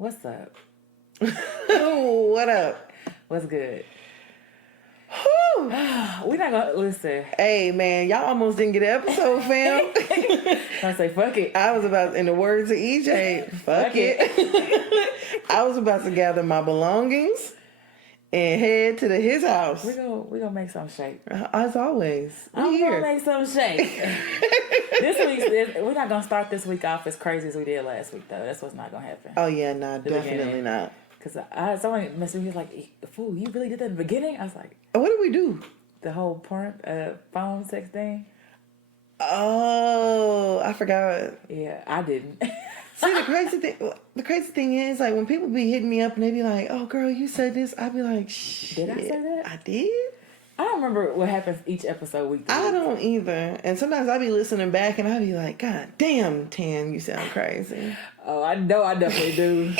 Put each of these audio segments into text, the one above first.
What's up? Oh, what up? What's good? Whew. We're not gonna listen. Hey, man, y'all almost didn't get an episode, fam. I say, fuck it. I was about, in the words of EJ, fuck it. I was about to gather my belongings and head to his house. We gonna make some shake. As always, I'm gonna make some shake. We're not gonna start this week off as crazy as we did last week, though. That's what's not gonna happen. Oh yeah, nah, definitely not. Cause someone messaged me, he was like, "Fool, you really did that in the beginning?" I was like, What did we do? The whole phone sex thing. Oh, I forgot. Yeah, I didn't. See, the crazy thing is, like, when people be hitting me up and they be like, "Oh, girl, you said this," I be like, "Shit, did I say that? I did." I don't remember what happens each episode week to week. I don't either. And sometimes I be listening back and I be like, "God damn, Tan, you sound crazy." Oh, I know, I definitely do.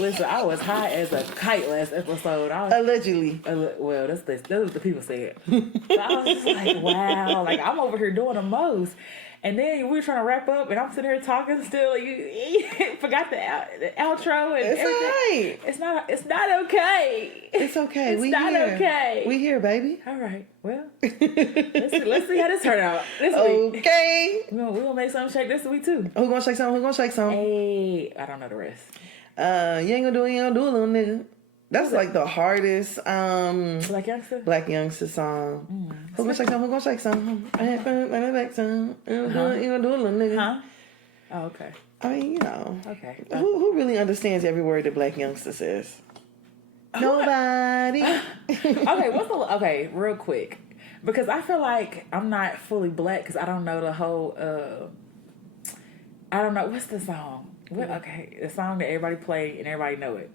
Listen, I was high as a kite last episode. Allegedly. Well, that's what the people said. So I was just like, wow, like I'm over here doing the most. And then we were trying to wrap up, and I'm sitting here talking still. You forgot the outro and it's everything. Right. It's not okay. It's okay. It's not okay. We here, baby. All right. Well, let's see how this turn out this week. Okay. We're gonna make something shake this week too. Who gonna shake some? Who gonna shake some? Hey, I don't know the rest. You ain't gonna do it. You ain't gonna do it, little nigga. That's like the hardest Black Youngster song. Who gonna shake some? Who gonna shake some? You gonna do it, little nigga. Huh? Oh, okay. I mean, you know. Okay. Who really understands every word that Black Youngster says? Nobody. Okay, real quick. Because I feel like I'm not fully black because I don't know the whole I don't know what's the song. Okay, the song that everybody play and everybody know it.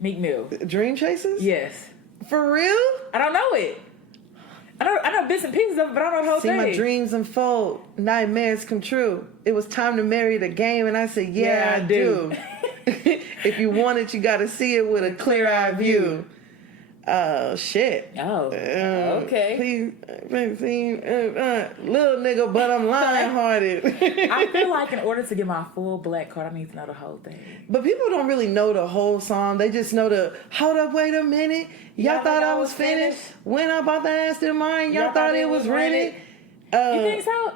Meek Mill. Dream Chasers? Yes. For real? I don't know it. I know bits and pieces of it, but I don't know the whole thing. See my dreams unfold, nightmares come true. It was time to marry the game, and I said, yeah, I do. If you want it, you got to see it with a clear-eye view. Oh, shit. Oh, okay. Please, little nigga, but I'm lion-hearted. I feel like in order to get my full black card, I need to know the whole thing. But people don't really know the whole song. They just know the, hold up, wait a minute. Y'all thought I was finished. When I bought the ass to mine, y'all thought it was rented. You think so?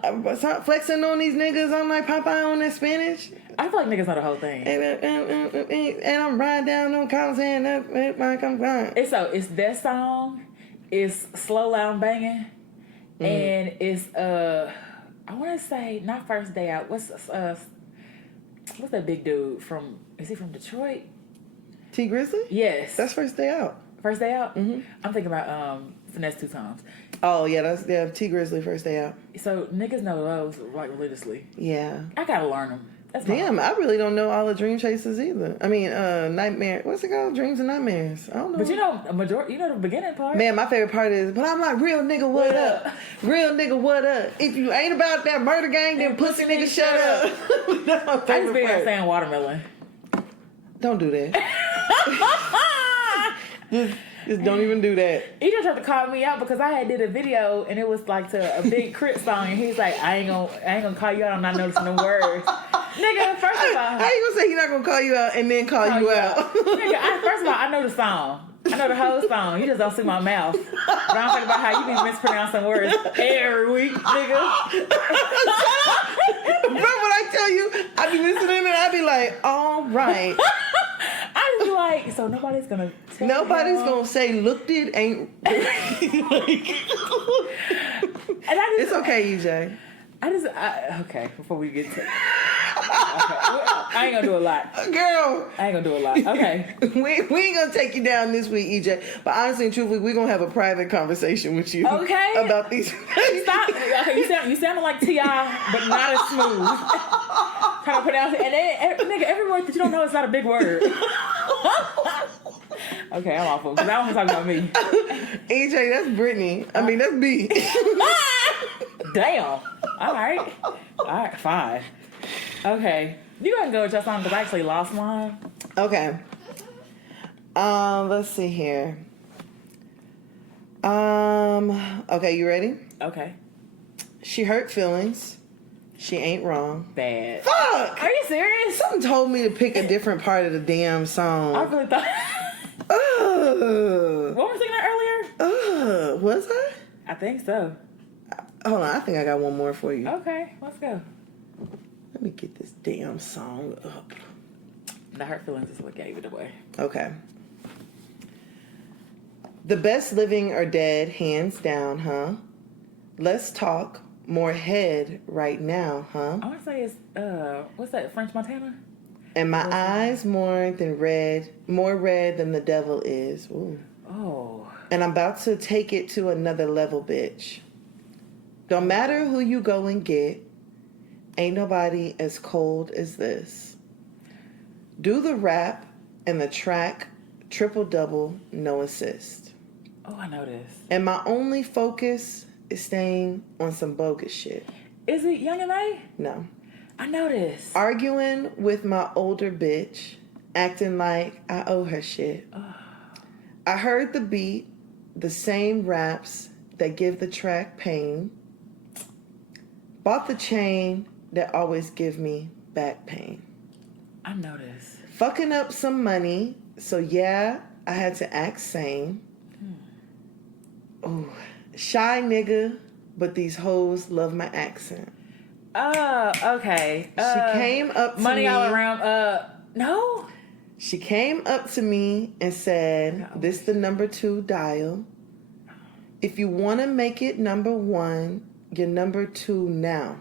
Flexing on these niggas, I'm like Popeye on that spinach. I feel like niggas know the whole thing. And I'm riding down on college and like I'm gone. It's that song. It's Slow Loud Banging. And it's I want to say not First Day Out. What's that big dude from? Is he from Detroit? T Grizzly? Yes. That's First Day Out. First Day Out? Mm-hmm. I'm thinking about Finesse Two Times. Oh yeah, that's T Grizzly First Day Out. So niggas know those like religiously. Yeah. I gotta learn them. Damn, I really don't know all the Dream Chasers either. I mean, Nightmare. What's it called? Dreams and Nightmares. I don't know. But you know, the beginning part. Man, my favorite part is, but I'm like, real nigga, what up? Real nigga, what up? If you ain't about that murder gang, then pussy nigga, shut up. That's my favorite I just be part. saying watermelon. Don't do that. Just don't even do that. He just tried to call me out because I did a video and it was like to a big Crit song and he's like, I ain't gonna call you out. I'm not noticing the words. Nigga, first of all, how you gonna say he's not gonna call you out and then call you out? Nigga, first of all, I know the song. I know the whole song. You just don't see my mouth. But I'm talking about how you be mispronouncing words every week, nigga. Bro, when I tell you, I be listening and I be like, all right. I just be like, so nobody's gonna tell Nobody's gonna say, looked it, ain't. It's okay, EJ. Okay, before we get to I ain't gonna do a lot. Girl. I ain't gonna do a lot. Okay. we ain't gonna take you down this week, EJ. But honestly and truthfully, we're gonna have a private conversation with you. Okay. About these. Stop. Okay, you sounded like T.I., but not as smooth. Trying to pronounce it. And then, nigga, every word that you don't know is not a big word. Okay, I'm awful. Because I don't talk about me. EJ, that's Brittany. I mean, that's B. Damn. All right, fine. Okay. You gotta go with your song because I actually lost mine. Okay. Let's see here. Okay, you ready? Okay. She hurt feelings. She ain't wrong. Bad. Fuck! Are you serious? Something told me to pick a different part of the damn I song. really thought. Ugh. What were we singing that earlier? Was I? I think so. Hold on, I think I got one more for you. Okay, let's go. Let me get this damn song up. The hurt feelings is what gave it away. Okay. The best living or dead, hands down, huh? Let's talk more head right now, huh? I want to say it's, what's that, French Montana? And my eyes more red than the devil is. Ooh. Oh. And I'm about to take it to another level, bitch. Don't matter who you go and get, ain't nobody as cold as this. Do the rap and the track, triple double, no assist. Oh, I know this. And my only focus is staying on some bogus shit. Is it Young and May? No. I know this. Arguing with my older bitch, acting like I owe her shit. I heard the beat, the same raps that give the track pain. Bought the chain that always give me back pain. I know this. Fucking up some money, so yeah, I had to act sane. Ooh, shy nigga, but these hoes love my accent. Oh, okay. She came up to Money me. all around. No? She came up to me and said, this the number 2 dial. If you want to make it number 1, you're number 2 now.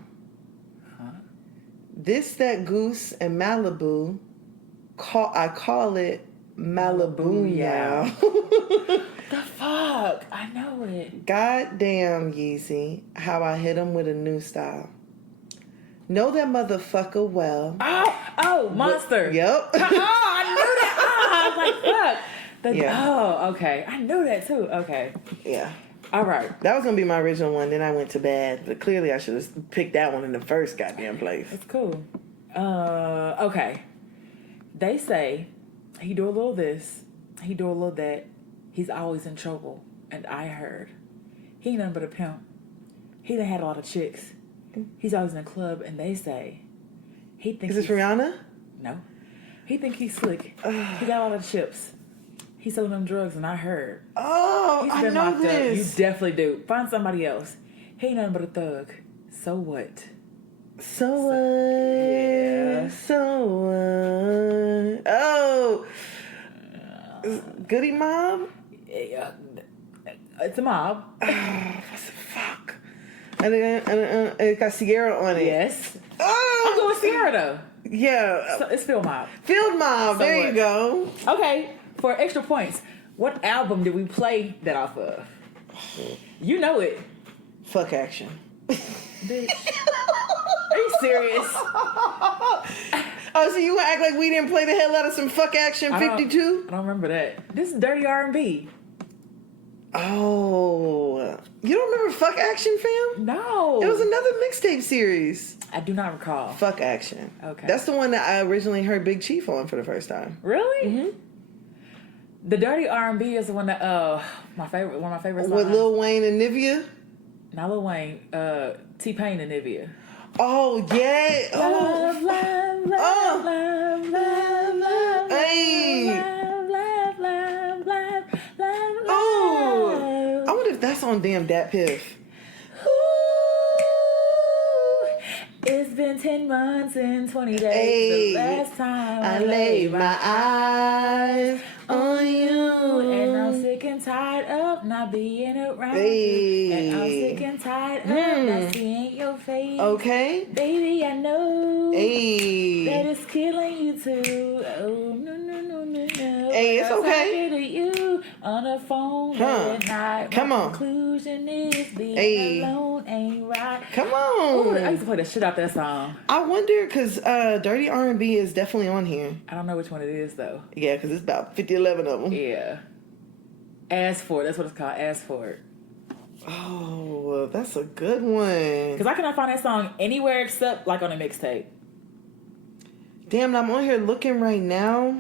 Huh? This, that goose and Malibu, I call it Malibu now. The fuck? I know it. Goddamn, Yeezy, how I hit him with a new style. Know that motherfucker well. Oh, Monster. Yep. Oh, I knew that. Oh, I was like, fuck. Yeah. Oh, okay. I knew that too. Okay. Yeah. All right. That was going to be my original one. Then I went to bad. But clearly I should have picked that one in the first goddamn place. It's cool. Okay. They say he do a little this, he do a little that. He's always in trouble. And I heard he ain't nothing but a pimp. He done had a lot of chicks. He's always in a club, and they say he thinks. Is this Rihanna? No. He think he's slick. He got a lot of chips. He's selling them drugs, and I heard. Oh, He's I been know locked up. You this. definitely do. Find somebody else. He ain't nothing but a thug. So what? So what? Yeah. So what? Oh. Goody Mob? Yeah. It's a mob. Fuck. And it got Sierra on it. Yes. Oh. I'm going with Sierra, though. Yeah. So it's Field Mob. Field Mob. So there what? you go. Okay. For extra points, what album did we play that off of? You know it. Fuck Action. Bitch. Are you serious? Oh, so you act like we didn't play the hell out of some Fuck Action 52? I don't remember that. This is dirty R&B. Oh. You don't remember Fuck Action, fam? No. It was another mixtape series. I do not recall. Fuck Action. Okay. That's the one that I originally heard Big Chief on for the first time. Really? Mm-hmm. The dirty R&B is the one that one of my favorite songs. With Lil Wayne and Nivea? Not Lil Wayne, T-Pain and Nivea. Oh, yeah. Oh. Love, love, love, love, love, love, Hey. love, love, love, love, love, Oh. love. I wonder if that's on damn Dat Piff. Ooh, it's been 10 months and 20 days. Hey. The last time I laid my eyes on you. And I'm sick and tired of not being around Hey. you. And I'm sick and tired of not seeing your face. Okay. Baby, I know that Hey. it's killing you too. Oh, no, no, no, no, no. Hey, it's I'm okay. talking to you on the phone Huh. at night. Come My on. conclusion is being Hey. alone ain't right. Come Ooh, I on. used to play the shit out that song. I wonder, because Dirty R&B is definitely on here. I don't know which one it is, though. Yeah, because it's about 11 of them. Yeah. Ask for it. That's what it's called. Ask for it. Oh, that's a good one. Because I cannot find that song anywhere except like on a mixtape. Damn, I'm on here looking right now.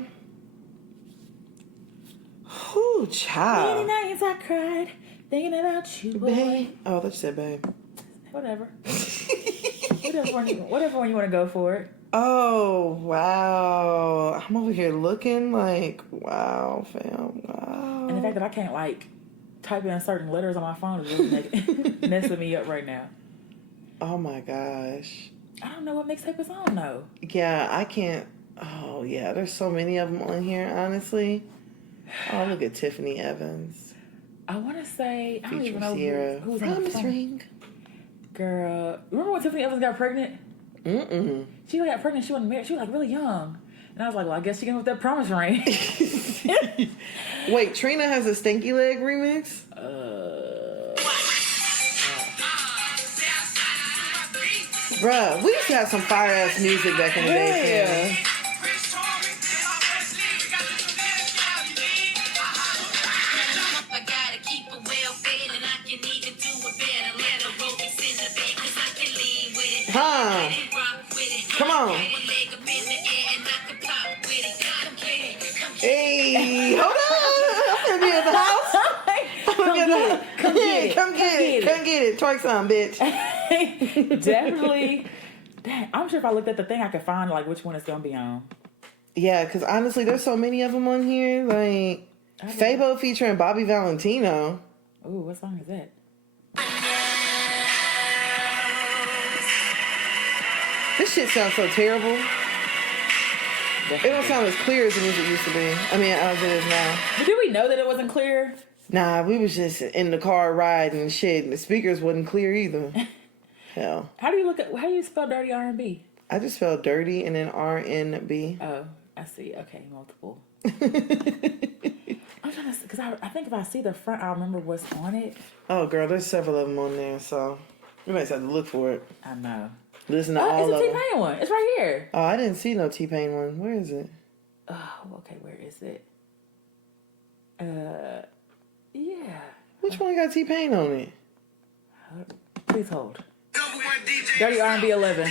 Whew, Many child. nights I cried thinking about you, boy. Babe. Oh, that's said babe. Whatever. Whatever one you want to go for it. Oh, wow. I'm over here looking like, wow, fam, wow. And the fact that I can't, like, type in certain letters on my phone is really messing me up right now. Oh, my gosh. I don't know what mixtape is on, though. Yeah, I can't. Oh, yeah, there's so many of them on here, honestly. Oh, look at Tiffany Evans. I want to say, I don't Feature even know Sierra. who's on the Promise phone. ring. Girl, remember when Tiffany Evans got pregnant? Mm-mm. She got pregnant, she wasn't married, she was, like, really young. And I was like, well, I guess she came with that promise ring. Wait, Trina has a Stinky Leg remix? Bruh, we used to have some fire-ass music back in the day, too. Huh. Come on. Hey, hold on. I'm gonna be at the house. Come get it. Twerk some, bitch. Definitely. Dang, I'm sure if I looked at the thing, I could find like which one it's gonna be on. Yeah, because honestly, there's so many of them on here. Like Fabo featuring Bobby Valentino. Ooh, what song is that? This shit sounds so terrible. Definitely. It don't sound as clear as it used to be. I mean, as it is now. But did we know that it wasn't clear? Nah, we was just in the car riding and shit, and the speakers wasn't clear either. Hell. How do you spell dirty R&B? I just spelled dirty and then R-N-B. Oh, I see. Okay, multiple. I'm trying to, because I think if I see the front, I'll remember what's on it. Oh, girl, there's several of them on there, so you might have to look for it. I know. Listen to all of them. It's a T-Pain one. It's right here. Oh, I didn't see no T-Pain one. Where is it? Oh, okay. Where is it? Yeah. Which one got T-Pain on it? Please hold. Dirty R&B 11.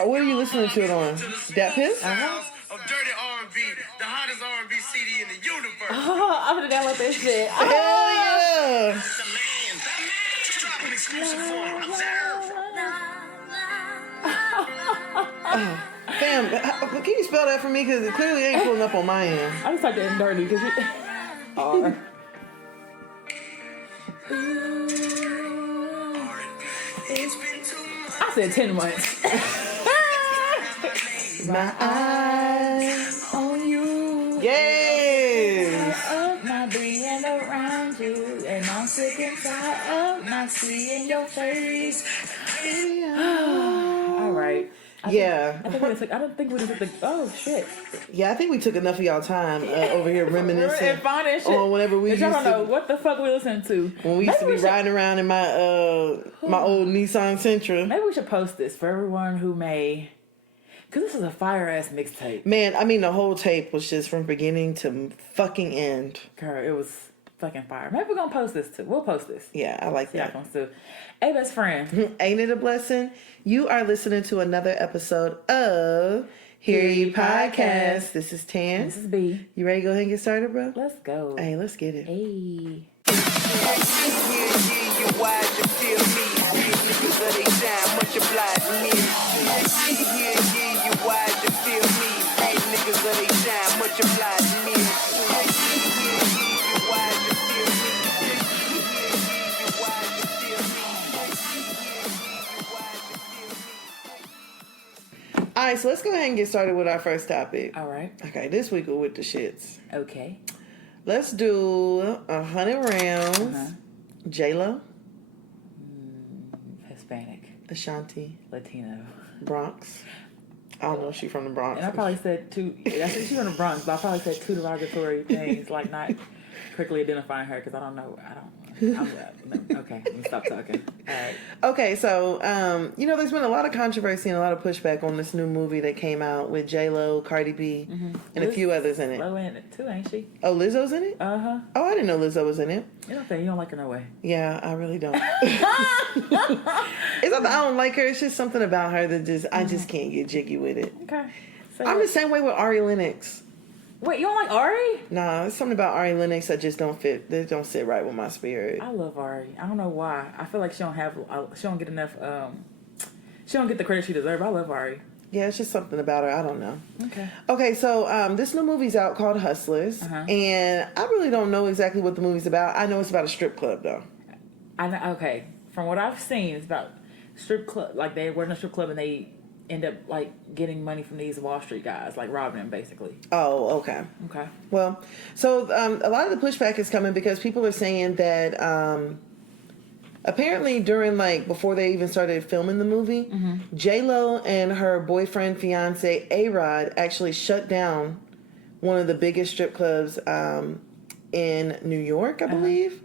Oh, what are you listening to it on? Dat Piss? Uh-huh. Of Dirty R&B, the hottest R&B CD in the universe. Oh, I'm gonna download this shit. Hell yeah! Drop an exclusive for him. Observe. Fam, can you spell that for me? Because it clearly ain't pulling up on my end. I just typed it in dirty because R. I said 10 months. My eyes On you. Yes! Of my being around you, and I'm sick inside of not seeing your face. All right. Yeah. I don't think we took the. Oh shit. Yeah, I think we took enough of y'all time over here reminiscing And finding shit. on whenever we But used y'all don't know to, what the fuck we listen to. when we used to be riding around in my my old Nissan Sentra. Maybe we should post this for everyone who may. Because this is a fire ass mixtape. Man, I mean, the whole tape was just from beginning to fucking end. Girl, it was fucking fire. Maybe we're going to post this too. We'll post this. Yeah, I like Yeah, that. I'm too. Hey, best friend. Ain't it a blessing? You are listening to another episode of hearyepodcast. This is Tan. This is B. You ready to go ahead and get started, bro? Let's go. Hey, let's get it. Hey. All right, so let's go ahead and get started with our first topic. All right. Okay, this week we're with the shits. Okay. Let's do 100 rounds. Uh-huh. J-Lo, Hispanic. Ashanti, Latino. Bronx. I don't know if she's from the Bronx. And I probably said two. I said she's from the Bronx, but I probably said two derogatory things, like not quickly identifying her because I don't know. Okay, let me stop talking. All right. Okay, so, there's been a lot of controversy and a lot of pushback on this new movie that came out with J-Lo, Cardi B, and a few others in it. Low in it too, ain't she? Oh, Lizzo's in it? Uh-huh. Oh, I didn't know Lizzo was in it. You don't like her no way. Yeah, I really don't. It's not that I don't like her. It's just something about her that I just can't get jiggy with it. Okay. So I'm the same way with Ari Lennox. Wait, you don't like Ari? Nah, it's something about Ari Lennox that just don't fit. They don't sit right with my spirit. I love Ari. I don't know why. I feel like she don't get enough She don't get the credit she deserves. I love Ari. Yeah, it's just something about her. I don't know. Okay. Okay, so this new movie's out called Hustlers, and I really don't know exactly what the movie's about. I know it's about a strip club, though. I know. Okay, from what I've seen, it's about strip club. Like they work in a strip club and they end up like getting money from these Wall Street guys, like robbing them, basically. Oh, okay. Okay. Well, so a lot of the pushback is coming because people are saying that apparently during before they even started filming the movie, J-Lo and her boyfriend, fiance A-Rod actually shut down one of the biggest strip clubs in New York, I believe.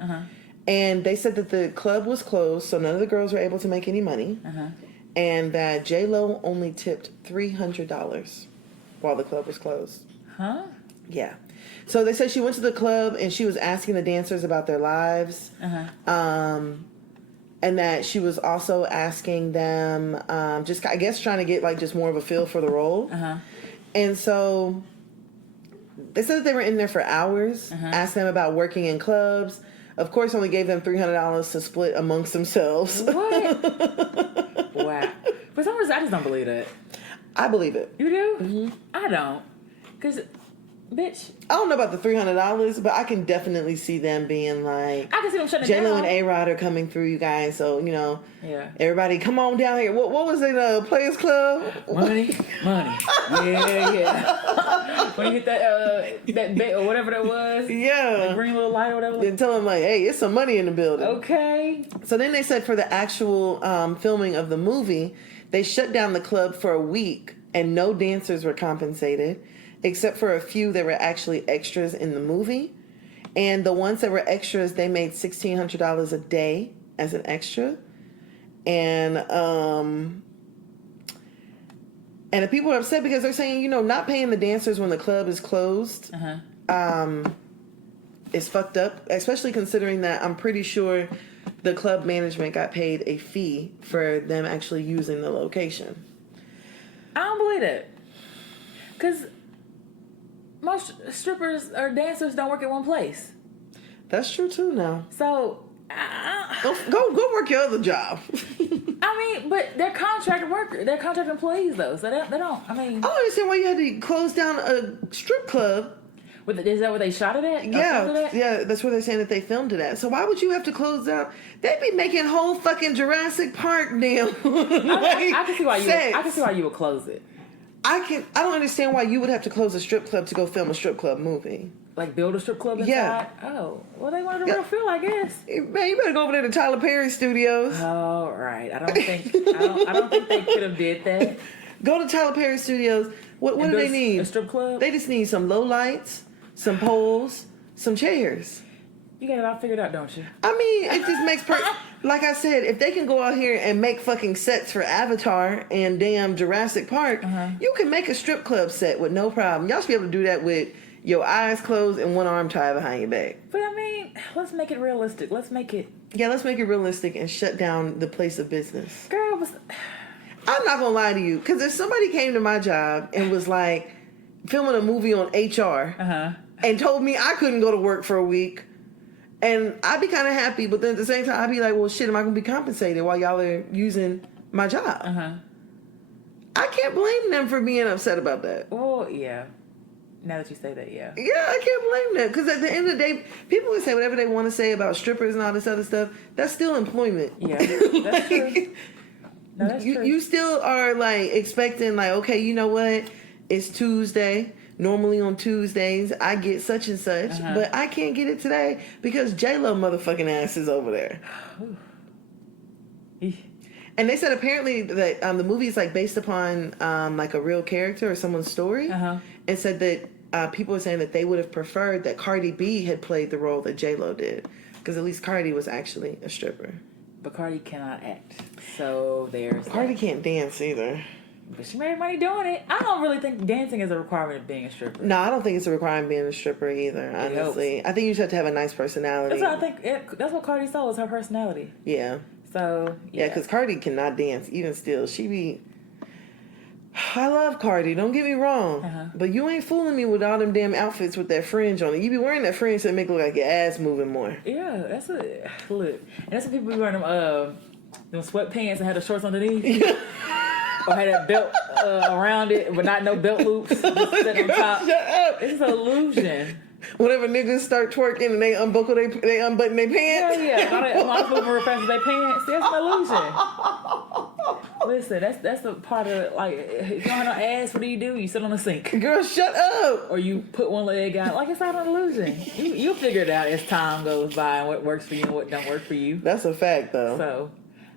And they said that the club was closed, so none of the girls were able to make any money. And that J-Lo only tipped $300 while the club was closed. Huh? Yeah. So they said she went to the club and she was asking the dancers about their lives. And that she was also asking them, just I guess trying to get just more of a feel for the role. And so they said that they were in there for hours, asked them about working in clubs. Of course, only gave them $300 to split amongst themselves. What? Wow. For some reason, I just don't believe that. I believe it. You do? I don't. Because, bitch. I don't know about the $300, but I can definitely see them being like, I can see them shutting it J-Lo down. and A-Rod are coming through, you guys. So, Yeah. everybody come on down here. What was it, Players Club? Money. Yeah. When you hit that bait or whatever that was. Yeah. The green little light or whatever. Then tell them hey, it's some money in the building. Okay. So then they said for the actual filming of the movie, they shut down the club for a week and no dancers were compensated, except for a few that were actually extras in the movie. And the ones that were extras, they made $1,600 a day as an extra. And the people are upset because they're saying, not paying the dancers when the club is closed is fucked up, especially considering that I'm pretty sure the club management got paid a fee for them actually using the location. I don't believe it. Because most strippers or dancers don't work at one place. That's true too now. So, Go work your other job. I mean, but they're contract workers. They're contract employees, though. So they don't, I mean. I don't understand why you had to close down a strip club. Is that where they shot it at? Yeah, that's where they're saying that they filmed it at. So why would you have to close down? They'd be making whole fucking Jurassic Park damn. I can see why you. I can see why you would close it. I don't understand why you would have to close a strip club to go film a strip club movie. Like build a strip club inside? Yeah. Oh, well, they wanted a real feel, I guess. Man, you better go over there to Tyler Perry Studios. Oh, right. I don't think they could have did that. Go to Tyler Perry Studios. What do they need? A strip club? They just need some low lights, some poles, some chairs. You got it all figured out, don't you? I mean, it just makes like I said, if they can go out here and make fucking sets for Avatar and damn Jurassic Park, you can make a strip club set with no problem. Y'all should be able to do that with your eyes closed and one arm tied behind your back. But I mean, let's make it realistic. Let's make it realistic and shut down the place of business. Girl, I'm not gonna lie to you, because if somebody came to my job and was like filming a movie on HR and told me I couldn't go to work for a week, and I'd be kind of happy, but then at the same time I'd be like, well, shit, am I gonna be compensated while y'all are using my job? I can't blame them for being upset about that. Oh yeah. Now that you say that, yeah. Yeah, I can't blame them, because at the end of the day, people can say whatever they want to say about strippers and all this other stuff. That's still employment. Yeah, that's true. No, that's true. You still are like expecting, like, okay, you know what? It's Tuesday. Normally on Tuesdays I get such and such, but I can't get it today because J-Lo motherfucking ass is over there. And they said apparently that the movie is like based upon like a real character or someone's story, and said that people are saying that they would have preferred that Cardi B had played the role that J-Lo did, because at least Cardi was actually a stripper. But Cardi cannot act, so there's Cardi can't dance either. But she made money doing it. I don't really think dancing is a requirement of being a stripper. No, I don't think it's a requirement being a stripper either, honestly. I think you just have to have a nice personality. That's what I think. That's what Cardi saw, was her personality. Yeah. So, yeah, because Cardi cannot dance even still. She be... I love Cardi, don't get me wrong. But you ain't fooling me with all them damn outfits with that fringe on it. You be wearing that fringe to make it look like your ass moving more. Yeah, that's what... Look. And that's what people be wearing them... Them sweatpants and had the shorts underneath. Or had that belt around it, but not no belt loops. Just sitting on top. Shut up. It's an illusion. Whenever niggas start twerking and they unbutton their pants. Yeah. A lot of people refer to their pants. That's an illusion. Listen, that's a part of it. Like, if you don't have no ass, what do? You sit on the sink. Girl, shut up. Or you put one leg out. Like, it's not an illusion. You'll figure it out as time goes by and what works for you and what don't work for you. That's a fact, though. So,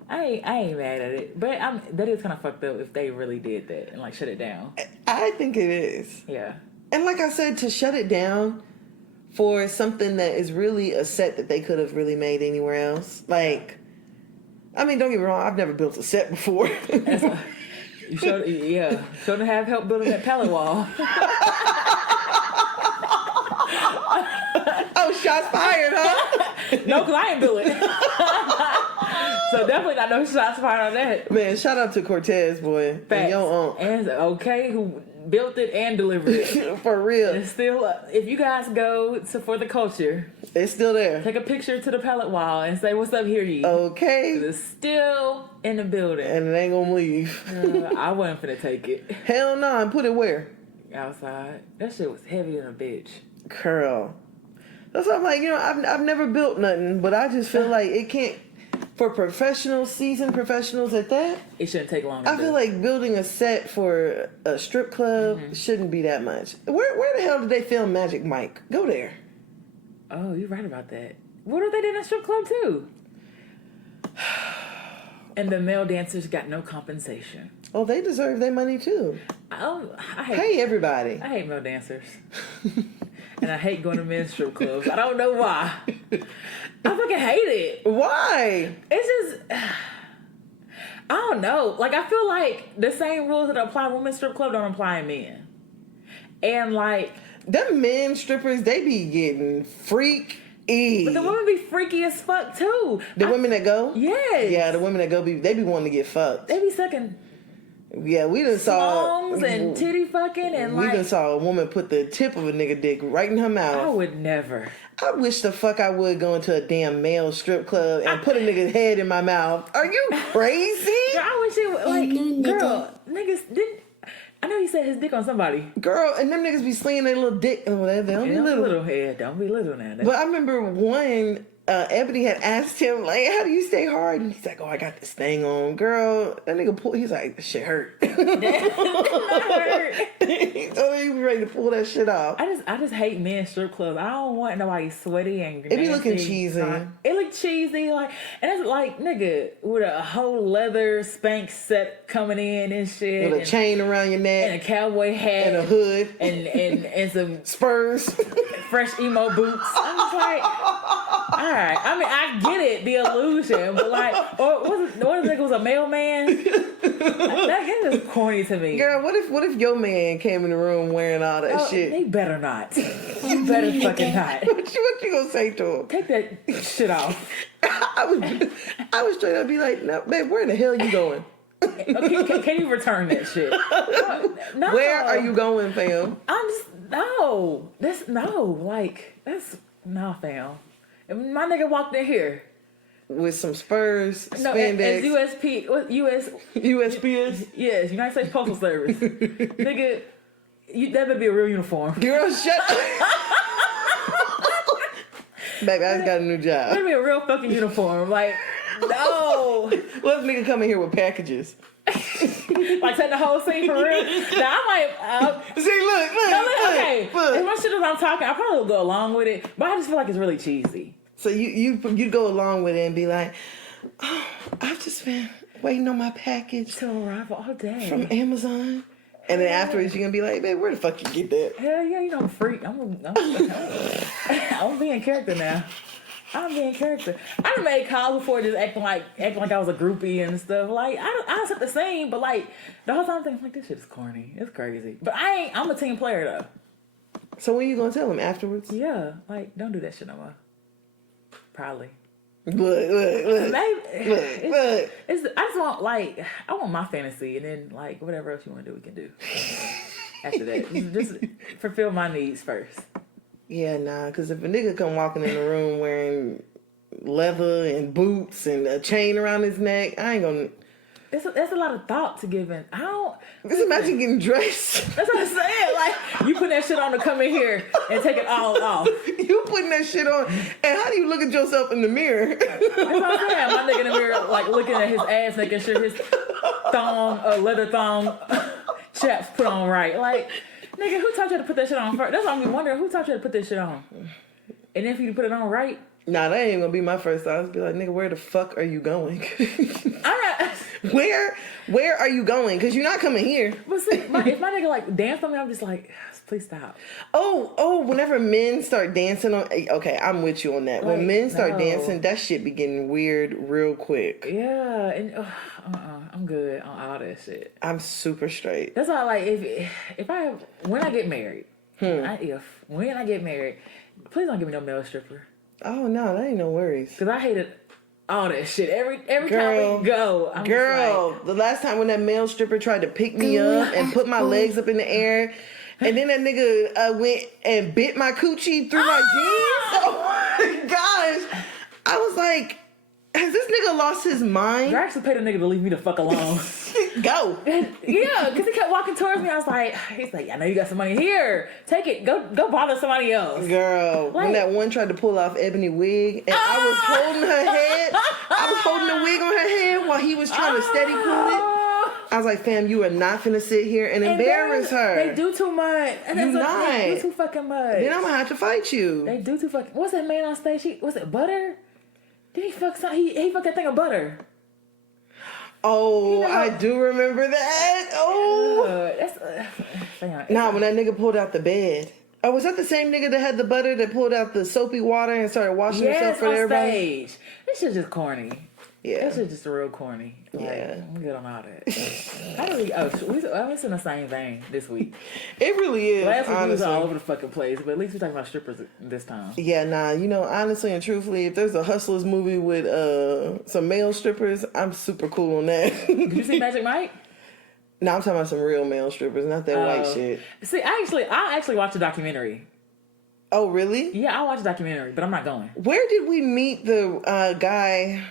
I ain't mad at it. But that is kind of fucked up if they really did that and, like, shut it down. I think it is. Yeah. And like I said, to shut it down for something that is really a set that they could have really made anywhere else. Like, I mean, don't get me wrong, I've never built a set before. You shouldn't have help building that pallet wall. Oh, shots fired, huh? No, because I ain't built it. So definitely not no shots fired on that. Man, shout out to Cortez, boy. Facts. And your aunt. And okay, who built it and delivered it. For real. It's still, if you guys go for the culture, It's still there. take a picture to the pallet wall and say, "What's up, here you?" Okay. It's still in the building. And it ain't gonna leave. I wasn't finna take it. Hell no, and put it where? Outside. That shit was heavy than a bitch. Girl. That's why I'm like, I've never built nothing, but I just feel like it can't, for seasoned professionals at that, It shouldn't take long. I feel like building a set for a strip club shouldn't be that much. Where the hell did they film Magic Mike? Go there. Oh, you're right about that. What if they did in a strip club too? And the male dancers got no compensation. Oh, they deserve their money too. I hate, Hey, everybody. I hate male dancers. And I hate going to men's strip clubs. I don't know why. I fucking hate it. Why? It's just, I don't know. Like, I feel like the same rules that apply in women's strip club don't apply in men. And like, Them men strippers, they be getting freaky. but the women be freaky as fuck too. The women that go? Yes. Yeah, the women that go, they be wanting to get fucked. They be sucking Yeah, we done saw... songs and titty fucking and We like, done saw a woman put the tip of a nigga dick right in her mouth. I would never. I wish the fuck I would go into a damn male strip club and put a nigga's head in my mouth. Are you crazy? Girl, I wish it was like, girl, niggas didn't. I know he said his dick on somebody. Girl, and them niggas be slinging their little dick. Oh, they don't be little. head. Don't be little now. But I remember one, Ebony had asked him, like, how do you stay hard? And he's like, oh, I got this thing on. Girl, that nigga pull, he's like, this shit hurt. So he was ready to pull that shit off. I just hate men's strip clubs. I don't want nobody sweaty and It be looking cheesy. It look cheesy, like, and it's like, nigga, with a whole leather Spanx set coming in and shit, With a chain around your neck. and a cowboy hat And a hood. and some Spurs. fresh emo boots. I'm just like, all right. I mean, I get it, the illusion, but like, or what if it was a mailman? That is corny to me. Girl, what if your man came in the room wearing all that shit? They better not. You better fucking not. What you gonna say to him? Take that shit off. I was straight up be like, no, babe, where in the hell you going? Okay, can you return that shit? No. Where are you going, fam? That's no, fam. If my nigga walked in here. With some Spurs, No, spandex, as USP, what US? USPS. Yes, United States Postal Service. Nigga, that better be a real uniform. Girl, shut up. Baby, I just got a new job. Better be a real fucking uniform. Like, no. What if nigga come in here with packages? Like, take the whole scene for real. Now, I might. See, look. Okay. As much shit as I'm talking, I probably will go along with it, but I just feel like it's really cheesy. So you go along with it and be like, oh, I've just been waiting on my package To arrive all day. from Amazon. And then afterwards you're gonna be like, babe, where the fuck you get that? Hell yeah, you know I'm a freak. I'm being character now. I'm being character. I done made calls before just acting like I was a groupie and stuff. Like I set the scene, but like the whole time I'm thinking like this shit is corny. It's crazy. But I'm a team player though. So when you gonna tell him afterwards? Yeah, like don't do that shit no more. Probably. Look. Maybe. Look. I just want I want my fantasy and then like whatever else you want to do we can do. After that, just fulfill my needs first. Yeah, nah, because if a nigga come walking in the room wearing leather and boots and a chain around his neck. I ain't gonna. That's a lot of thought to give in. Just imagine getting dressed. That's what I'm saying. Like, you put that shit on to come in here and take it all off. You putting that shit on, and how do you look at yourself in the mirror? That's what I'm saying. My nigga in the mirror, like, looking at his ass, making sure his leather thong chaps put on right. Like, nigga, who taught you to put that shit on first? That's what I'm be wondering. Who taught you to put this shit on? And then for you to put it on right? Nah, that ain't gonna be my first thought. I'd be like, nigga, where the fuck are you going? I'm not. Where are you going? Because you're not coming here. But see, if my nigga like dance on me, I'm just like, please stop. Oh, whenever men start dancing on, okay, I'm with you on that. When Like, men start no. dancing, that shit be getting weird real quick. Yeah, and I'm good on all that shit. I'm super straight. That's why, like, when I get married, when I get married, please don't give me no male stripper. Oh no, that ain't no worries. Cause I hated all that shit. Every Girl, time we go, I'm girl, just the last time when that male stripper tried to pick me up and put my legs up in the air, and then that nigga went and bit my coochie through my jeans. Oh my gosh. I was like, has this nigga lost his mind? I actually paid a nigga to leave me the fuck alone. Go. Yeah, because he kept walking towards me. I was like, he's like, I know you got some money here. Take it. Go bother somebody else. Girl, when that one tried to pull off Ebony wig, and I was holding her head, I was holding the wig on her head while he was trying to steady pull it. I was like, fam, you are not finna sit here and embarrass her. They do too much. And they do too fucking much. Then I'm gonna have to fight you. They do too fucking. What's that man on stage? Was it Butter? Did he fuck some? He fucked that thing of butter. Oh, I do remember that. Oh, nah, when that nigga pulled out the bed. Oh, was that the same nigga that had the butter that pulled out the soapy water and started washing himself for everybody? Stage. This shit's just corny. Yeah, this shit's just real corny. Like, yeah, I'm good on all that. How do we? I was in the same vein this week. It really is. Last week honestly. we was all over the fucking place, but at least we're talking about strippers this time. Yeah, nah, honestly and truthfully, if there's a Hustlers movie with some male strippers, I'm super cool on that. Did you see Magic Mike? No, I'm talking about some real male strippers, not that white shit. See, I actually watched a documentary. Oh, really? Yeah, I watched a documentary, but I'm not going. Where did we meet the guy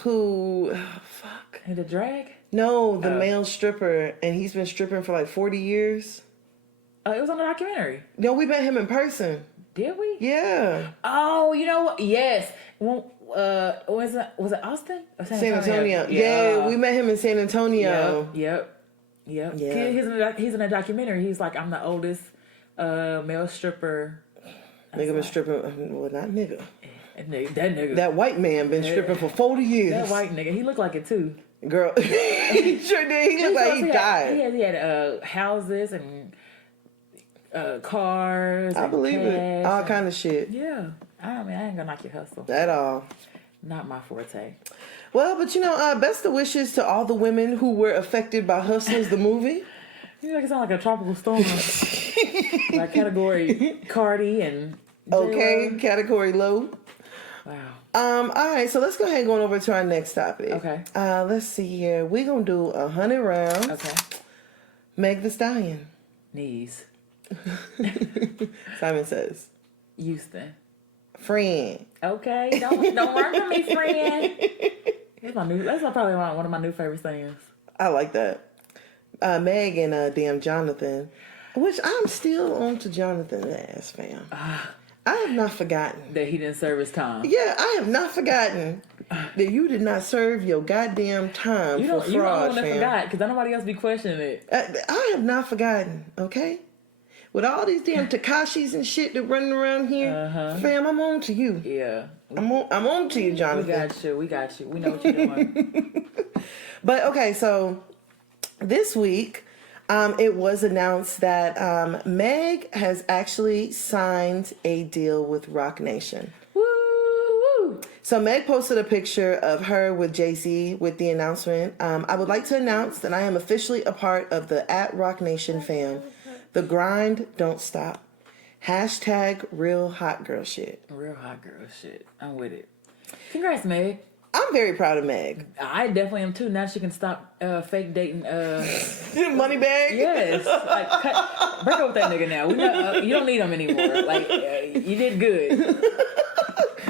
who... Oh, fuck. The drag? No, the male stripper, and he's been stripping for like 40 years. It was on the documentary. No, we met him in person. Did we? Yeah. Oh, you know what? Yes. Well, was it Austin? Or San Antonio. Yeah, we met him in San Antonio. Yep. Yeah. He's in a documentary. He's like, I'm the oldest male stripper. Nigga been stripping. Well, not nigga. That nigga. That white man been stripping for 40 years. That white nigga. He looked like it too. Girl. He sure did. He looked like he died. He had houses and cars. I believe it. All kind of shit. Yeah. I ain't gonna knock your hustle. At all. Not my forte. Well, but best of wishes to all the women who were affected by Hustlers, the movie. You make it sound like a tropical storm. Like category Cardi and okay, category low. Wow. All right, so let's go ahead and go over to our next topic. Okay. Let's see here. We're gonna do 100 rounds. Okay. Meg the Stallion. Knees. Simon Says. Houston. Friend. Okay. Don't learn from me, friend. That's probably one of my new favorite things. I like that. Meg and damn Jonathan, which I'm still on to Jonathan's ass, fam. I have not forgotten that he didn't serve his time. Yeah, I have not forgotten that you did not serve your goddamn time for fraud, you don't want to fam. forget because nobody else be questioning it. I have not forgotten. Okay, with all these damn Takashis and shit that running around here, fam, I'm on to you. Yeah, I'm on to you, Jonathan. We got you. We know what you're doing. But okay, so this week, it was announced that Meg has actually signed a deal with Roc Nation. Woo! So Meg posted a picture of her with Jay-Z with the announcement. I would like to announce that I am officially a part of the @Roc Nation fam. The grind don't stop. # real hot girl shit. Real hot girl shit. I'm with it. Congrats, Meg. I'm very proud of Meg. I definitely am too. Now she can stop fake dating. Money bag? Yes. Like, break up with that nigga now. We know, you don't need him anymore. Like, you did good.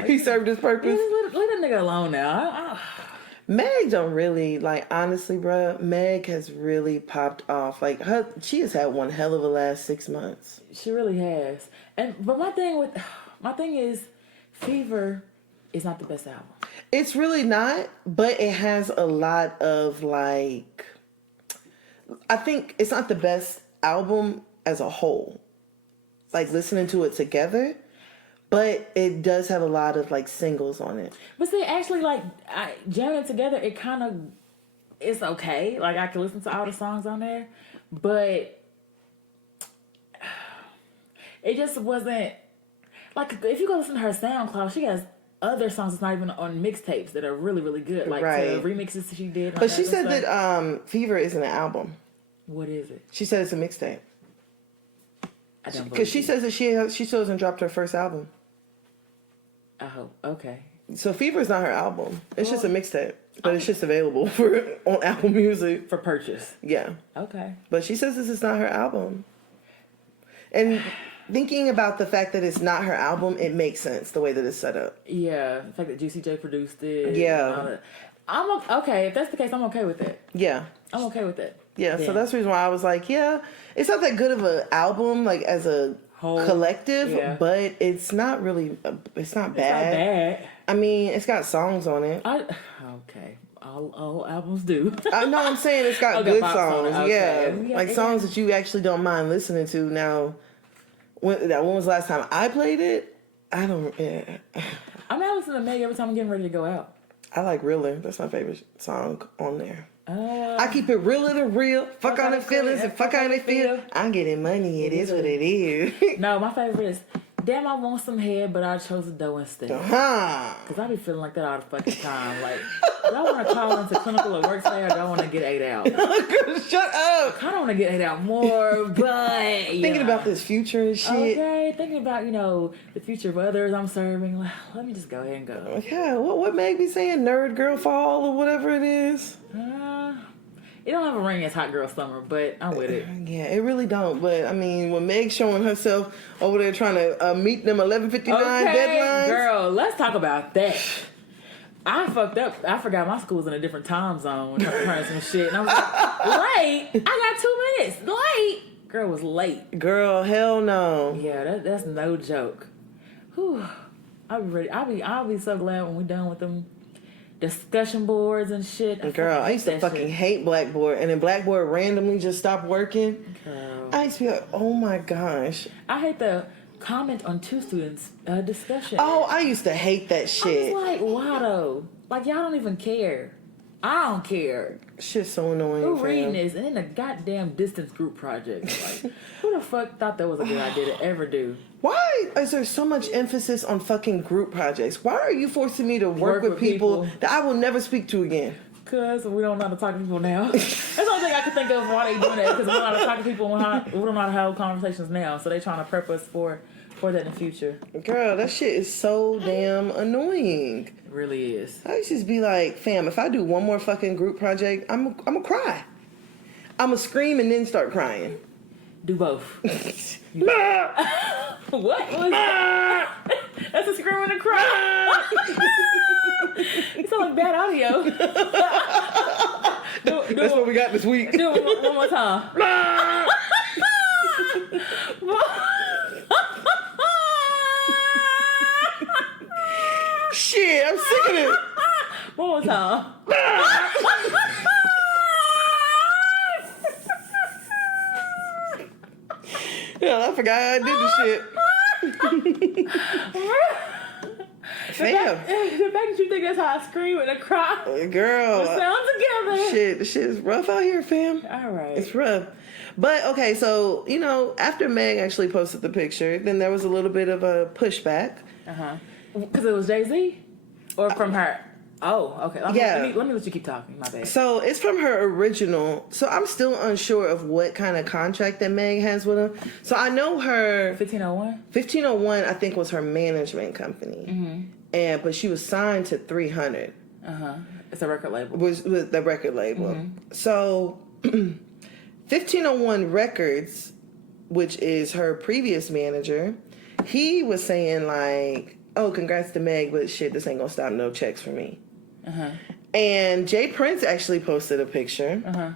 He served his purpose. Let that nigga alone now. Meg don't really, like, honestly, bruh, Meg has really popped off. Like, she has had one hell of a last 6 months. She really has. But my thing is, Fever is not the best album. It's really not, but it has a lot of, like, I think it's not the best album as a whole. Like, listening to it together. But it does have a lot of, like, singles on it. But see, actually, like, jamming it together, it kind of, it's okay. Like, I can listen to all the songs on there. But it just wasn't, like, if you go listen to her SoundCloud, she has other songs that's not even on mixtapes that are really, really good. Like, the remixes she did. But she said that Fever isn't an album. What is it? She said it's a mixtape. I don't Because she says that she still hasn't dropped her first album. Oh, okay. So Fever's not her album. It's just a mixtape. But it's just available on Apple Music. For purchase. Yeah. Okay. But she says this is not her album. And thinking about the fact that it's not her album, it makes sense the way that it's set up. Yeah. The fact that Juicy J produced it. Yeah. Okay. If that's the case, I'm okay with it. Yeah. I'm okay with it. Yeah. So that's the reason why I was like, yeah, it's not that good of an album, like, as a whole collective, but it's not really, it's not bad. I mean, it's got songs on it. Okay. All albums do. I know, I'm saying it's got good songs. Okay. Yeah. Like songs that you actually don't mind listening to. Now, when was the last time I played it? I don't, yeah. I mean, I listen to Meg every time I'm getting ready to go out. I like Realer. That's my favorite song on there. I keep it realer than real. Fuck all the feelings and fuck how they feel. I'm getting money. It is what it is. No, my favorite is, damn, I want some head, but I chose the dough instead. Because I be feeling like that all the fucking time. Like, do I want to call into clinical or work today, or do I want to get 8 out? Shut up. I kind of want to get 8 out more, but thinking about this future and shit. Okay, thinking about, the future of others I'm serving. Let me just go ahead and go. Yeah, what Meg be saying? Nerd girl fall or whatever it is? It don't have a ring as Hot Girl Summer, but I'm with it. Yeah, it really don't. But I mean, when Meg's showing herself over there trying to meet them 11:59 deadlines, girl, let's talk about that. I fucked up. I forgot my school was in a different time zone when I was trying some shit, and I was like, late. I got 2 minutes. Late. Girl was late. Girl, hell no. Yeah, that's no joke. Whew. I'll be ready. I'll be so glad when we're done with them discussion boards and shit. Girl, I used to fucking hate Blackboard, and then Blackboard randomly just stopped working. Girl. I used to be like, oh my gosh. I hate the comment on 2 students discussion. Oh, I used to hate that shit. I was like, why though? Like, y'all don't even care. I don't care. Shit's so annoying. Who reading this? And then a goddamn distance group project. Like, who the fuck thought that was a good idea to ever do? Why is there so much emphasis on fucking group projects? Why are you forcing me to work with people that I will never speak to again? Because we don't know how to talk to people now. That's the only thing I can think of why they doing that. Because we don't know how to talk to people. We don't know how to have conversations now. So they trying to prep us for that in the future. Girl, that shit is so damn annoying. It really is. I used to just be like, fam, if I do one more fucking group project, I'm gonna cry. I'm gonna scream and then start crying. Do both. What was that? That's a scream and a cry. It sounds like bad audio. That's what we got this week. Do it one more time. Shit, I'm sick of it. One more time. Yeah, I forgot how I did the shit. Fam. The fact that you think that's how I scream and I cry. Girl. We sound together. Shit, the shit is rough out here, fam. All right. It's rough. But, okay, so, after Meg actually posted the picture, then there was a little bit of a pushback. Because it was Jay-Z? Or from her? Oh, okay. Let me let you keep talking. My bad. So it's from her original. So I'm still unsure of what kind of contract that Meg has with him. So I know her 1501. 1501, I think, was her management company, but she was signed to 300. It's a record label. Was the record label. So 1501 Records, which is her previous manager, he was saying like, oh, congrats to Meg, but shit, this ain't gonna stop no checks for me. Uh-huh. And Jay Prince actually posted a picture Uh-huh.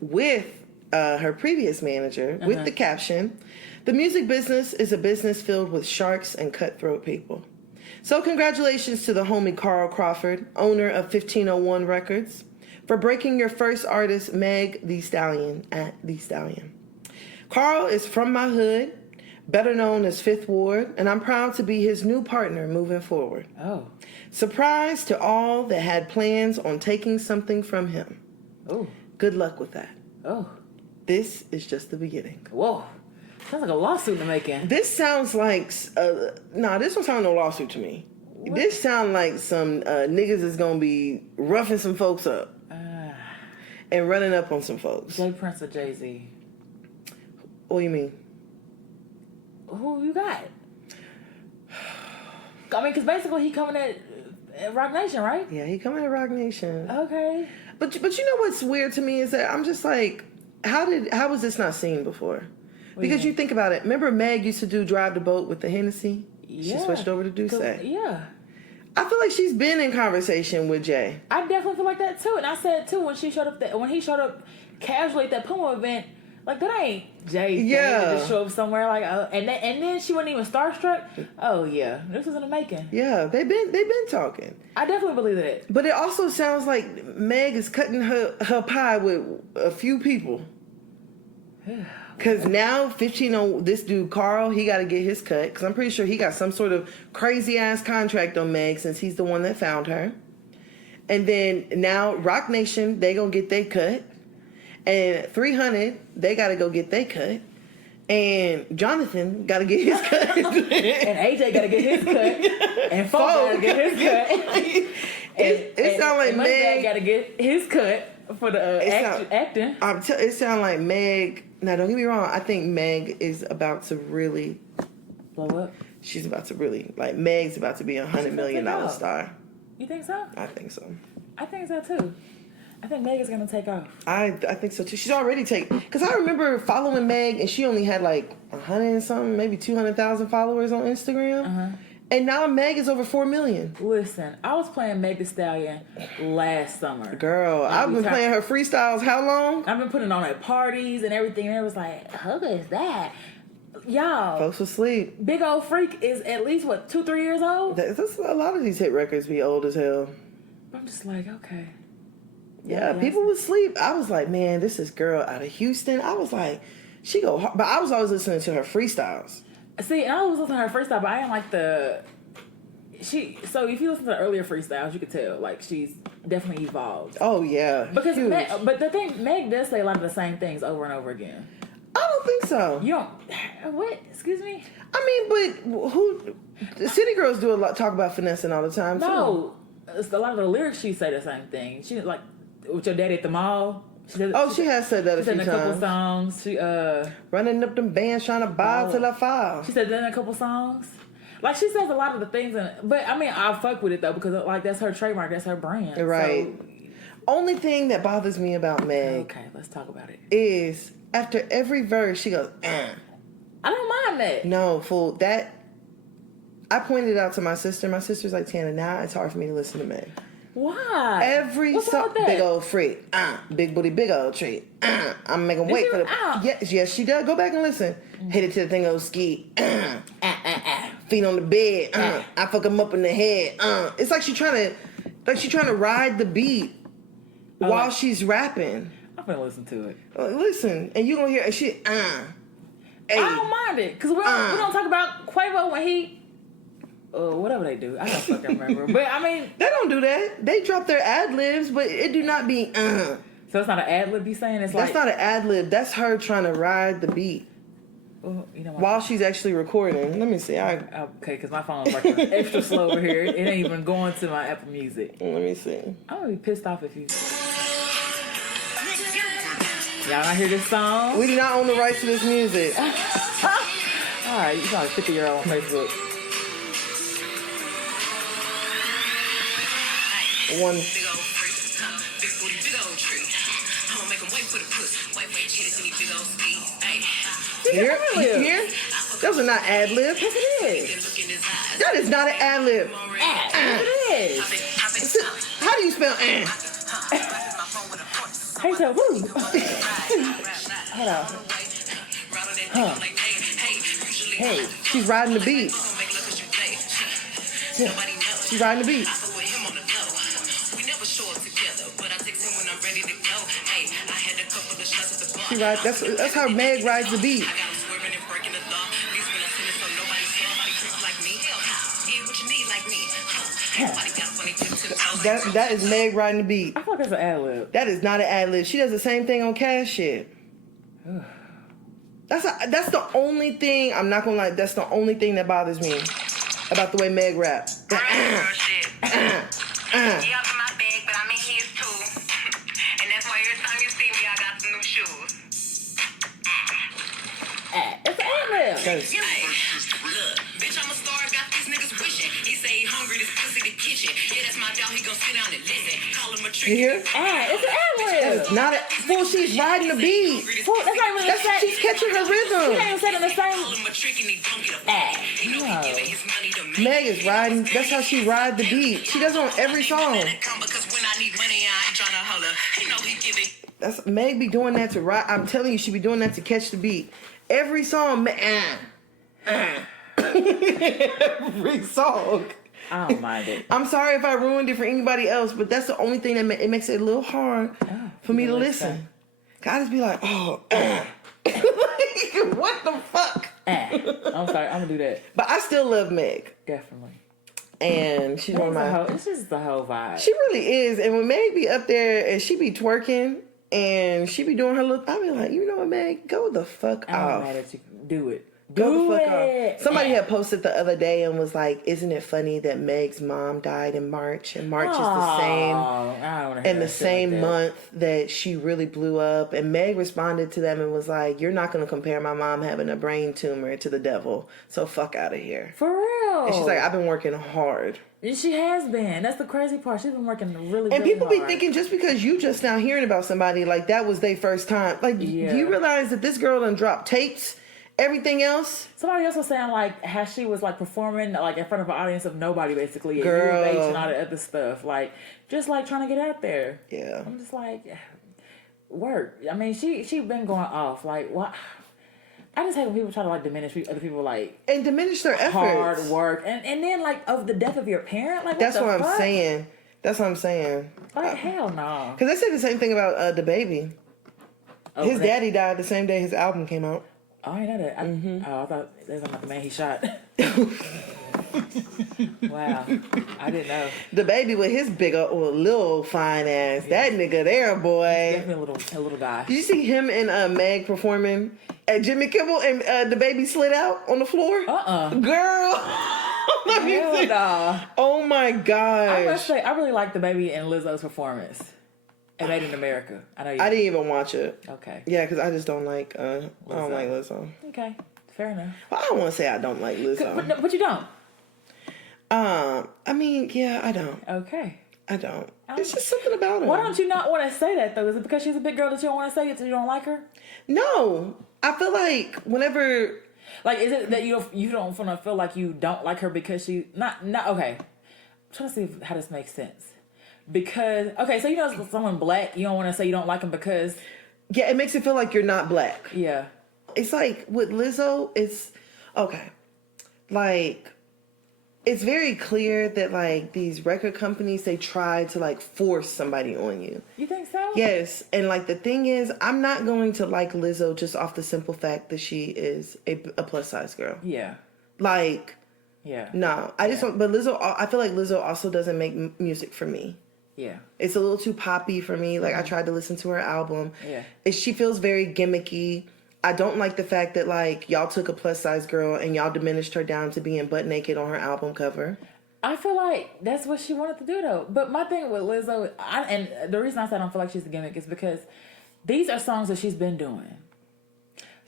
with her previous manager with the caption, "The music business is a business filled with sharks and cutthroat people." So congratulations to the homie Carl Crawford, owner of 1501 Records, for breaking your first artist, Meg Thee Stallion, at Thee Stallion. Carl is from my hood, better known as Fifth Ward, and I'm proud to be his new partner moving forward. Oh. Surprise to all that had plans on taking something from him. Oh. Good luck with that. Oh. This is just the beginning. Whoa. Sounds like a lawsuit in the making. This sounds like, this don't sound no lawsuit to me. What? This sound like some niggas is gonna be roughing some folks up and running up on some folks. Jay Prince or Jay-Z? What do you mean? Who you got? I mean, because basically he coming at Rock Nation, right? Yeah, he coming to Rock Nation. Okay. But you know what's weird to me is that I'm just like, how was this not seen before? Because you think about it. Remember Meg used to do Drive the Boat with the Hennessy? Yeah. She switched over to do Say. Yeah. I feel like she's been in conversation with Jay. I definitely feel like that too. And I said too when he showed up casually at that Puma event, like that ain't Jay. Yeah. To show up somewhere like and then she wasn't even starstruck. Oh yeah, this was in the making. Yeah, they've been talking. I definitely believe that. But it also sounds like Meg is cutting her pie with a few people. Because now this dude Carl, he got to get his cut. Because I'm pretty sure he got some sort of crazy ass contract on Meg since he's the one that found her. And then now Rock Nation, they gonna get their cut. And 300, they got to go get their cut. And Jonathan got to get his cut. And AJ got to get his cut. And Folk got to get his cut. It sounds like Meg got to get his cut for the acting. It sounds like Meg. Now, don't get me wrong. I think Meg is about to really blow up. She's about to really Meg's about to be $100 million star. You think so? I think so. I think so too. I think Meg is gonna take off. I think so too. She's already because I remember following Meg and she only had 100 and something, maybe 200,000 followers on Instagram. And now Meg is over 4 million. Listen, I was playing Meg Thee Stallion last summer. Girl, I've been playing her freestyles how long? I've been putting it on at parties and everything, and it was like, who is that? Y'all. Folks will sleep. Big Old Freak is at least, 2-3 years old? That's a lot of these hit records be old as hell. I'm just like, okay. Yeah, people would sleep. I was like, man, this is girl out of Houston. I was like, she go hard. But I was always listening to her freestyles. See, I was listening to her freestyle, but I didn't like so if you listen to the earlier freestyles, you could tell, she's definitely evolved. Oh, yeah. Because but the thing, Meg does say a lot of the same things over and over again. I don't think so. You don't, what? Excuse me? I mean, but City Girls do talk about finessing all the time, too. No. A lot of the lyrics, she say the same thing. She like, with your daddy at the mall. She has said that a few times. She said in a couple songs. She running up them bands trying to buy till I fall. She said that in a couple songs. She says a lot of the things, but I mean, I fuck with it though because that's her trademark, that's her brand. Right. So, only thing that bothers me about Meg. Okay, let's talk about it. Is after every verse she goes, I don't mind that. No, fool. That I pointed out to my sister. My sister's like, Tana, now it's hard for me to listen to Meg. Why? Every song, big old freak, big booty, big old treat. I'm making wait for the. Yes, she does. Go back and listen. Hit it to the thing, old ski. Feet on the bed. I fuck him up in the head. It's like she's trying to ride the beat while she's rapping. I'm gonna listen to it. Listen, and you gonna hear she. Hey. I don't mind it because we don't talk about Quavo when he. Whatever they do, I don't fucking remember. But I mean, they don't do that. They drop their ad libs, but it do not be. So it's not an ad lib. You saying that's not an ad lib. That's her trying to ride the beat while she's actually recording. Let me see. Okay, because my phone's working extra slow over here. It ain't even going to my Apple Music. Let me see. I'm gonna be pissed off if you. Y'all not hear this song? We do not own the rights to this music. All right, you got a 50-year-old on Facebook. One. Big old freak, big booty, big old tree. I'ma make him wait for the puss. Wait, hit it to me, big old ski. Hey. Here? Those are not ad libs. Yes, it is. That is not an ad lib. Yes, it is. How do you spell Hey, so who? Hold on. Huh. Hey. She's riding the beat. She's riding the beat. That's how Meg rides the beat. That is Meg riding the beat. I thought that's an ad lib. That is not an ad lib. She does the same thing on Cash shit. That's the only thing, I'm not gonna lie, that's the only thing that bothers me about the way Meg rap. Yeah, up in my bag, but I'm in his too. And that's why every time you see me, I got some new shoes. It's an ad lib. Look, bitch, I'm a star, got these niggas wishing. He say he hungry, this pussy the kitchen. Yeah, that's my dog, he gon' sit down and listen. Call him a trick. You hear? It's an ad lib. That's not a, well, she's riding the beat. Fool, that's not even the same. She's catching her She rhythm. can't even say it in the same Call him a trick and he don't get a ad. You know No. he giving his money to me. Meg is riding, that's how she ride the beat. She does it on every song. Because when I need money, I ain't tryna holler. He know he giving. That's Meg be doing that to ride. I'm telling you, she be doing that to catch the beat. Every song, every song. I don't mind it. I'm sorry if I ruined it for anybody else, but that's the only thing that it makes it a little hard for me to listen. I just be like, oh, like, what the fuck? I'm sorry, I'm gonna do that. But I still love Meg, Definitely. and she's one of my. It's just the whole vibe. She really is, and when Meg be up there and she be twerking and she be doing her little, I be like, you know what, Meg, go the fuck I'm off. mad at you. Do it. Go the fuck it. off. Somebody had posted the other day and was like, isn't it funny that Meg's mom died in March, and March is the same in the same month that she really blew up? And Meg responded to them and was like, you're not going to compare my mom having a brain tumor to the devil, so fuck out of here. For real. And she's like, I've been working hard. And she has been. That's the crazy part. She's been working really, And really people hard. be thinking just because you just now hearing about somebody, like that was their first time. Like, do you realize that this girl done dropped tapes, everything else? Somebody else was saying like how she was like performing like in front of an audience of nobody basically. Girl. And and all the other stuff. Like just like trying to get out there. Yeah. I'm just like, work. I mean, she been going off. Like what? I just hate when people try to like diminish other people like and diminish their efforts. hard work and then like of the death of your parent. Like That's what fuck? I'm saying. That's what I'm saying. Like hell no. Because they said the same thing about the baby. His daddy died the same day his album came out. Oh, I know that. I thought they was about the man he shot. Wow, I didn't know. The baby with his big old little fine ass. That nigga there, boy. Definitely a little guy. Did you see him and Meg performing at Jimmy Kimmel and the baby slid out on the floor? Girl. Let me see. Nah. Oh my gosh. I must say, I really like the baby and Lizzo's performance. And Made in America. I know you. I didn't even watch it. Okay. Yeah, because I just don't like. I don't like Lizzo. Okay, fair enough. Well, I don't want to say I don't like Lizzo. But you don't. I mean, yeah, I don't. Okay. I don't. It's just something about her. Why don't you not want to say that though? Is it because she's a big girl that you don't want to say it so you don't like her? No, I feel like whenever. Like, is it that you don't want to feel like you don't like her because she not okay? I'm trying to see how this makes sense. Because okay, so you know someone black, you don't want to say you don't like them because yeah, it makes it feel like you're not black. Yeah, it's like with Lizzo, it's okay. Like it's very clear that like these record companies they try to like force somebody on you. You think so? Yes, and like the thing is, I'm not going to like Lizzo just off the simple fact that she is a plus size girl. Yeah. Like. Yeah. No, I just don't. But Lizzo, I feel like Lizzo also doesn't make music for me. Yeah. It's a little too poppy for me. Like I tried to listen to her album. Yeah. She feels very gimmicky. I don't like the fact that like y'all took a plus size girl and y'all diminished her down to being butt naked on her album cover. I feel like that's what she wanted to do though. But my thing with Lizzo, and the reason I said I don't feel like she's a gimmick is because these are songs that she's been doing.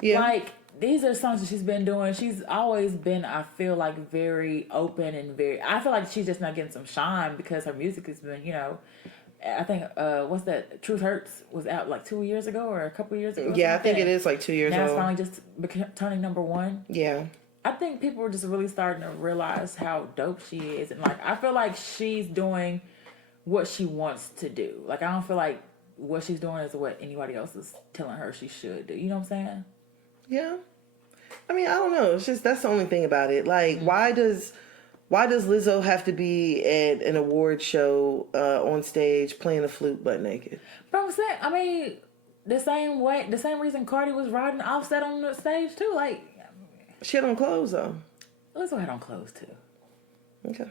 Yeah. Like these are songs that she's been doing. She's always been, I feel like, very open and I feel like she's just not getting some shine because her music has been, you know, I think, what's that? Truth Hurts was out like 2 years ago or a couple years ago. Yeah, I think it is like 2 years now old. Now it's finally just turning number one. Yeah. I think people are just really starting to realize how dope she is, and like I feel like she's doing what she wants to do. Like I don't feel like what she's doing is what anybody else is telling her she should do. You know what I'm saying? Yeah. I mean, I don't know. It's just that's the only thing about it. Like, why does Lizzo have to be at an award show on stage playing a flute butt naked? But I'm saying, I mean, the same reason Cardi was riding Offset on the stage too. Like, She had on clothes though. Lizzo had on clothes too. Okay.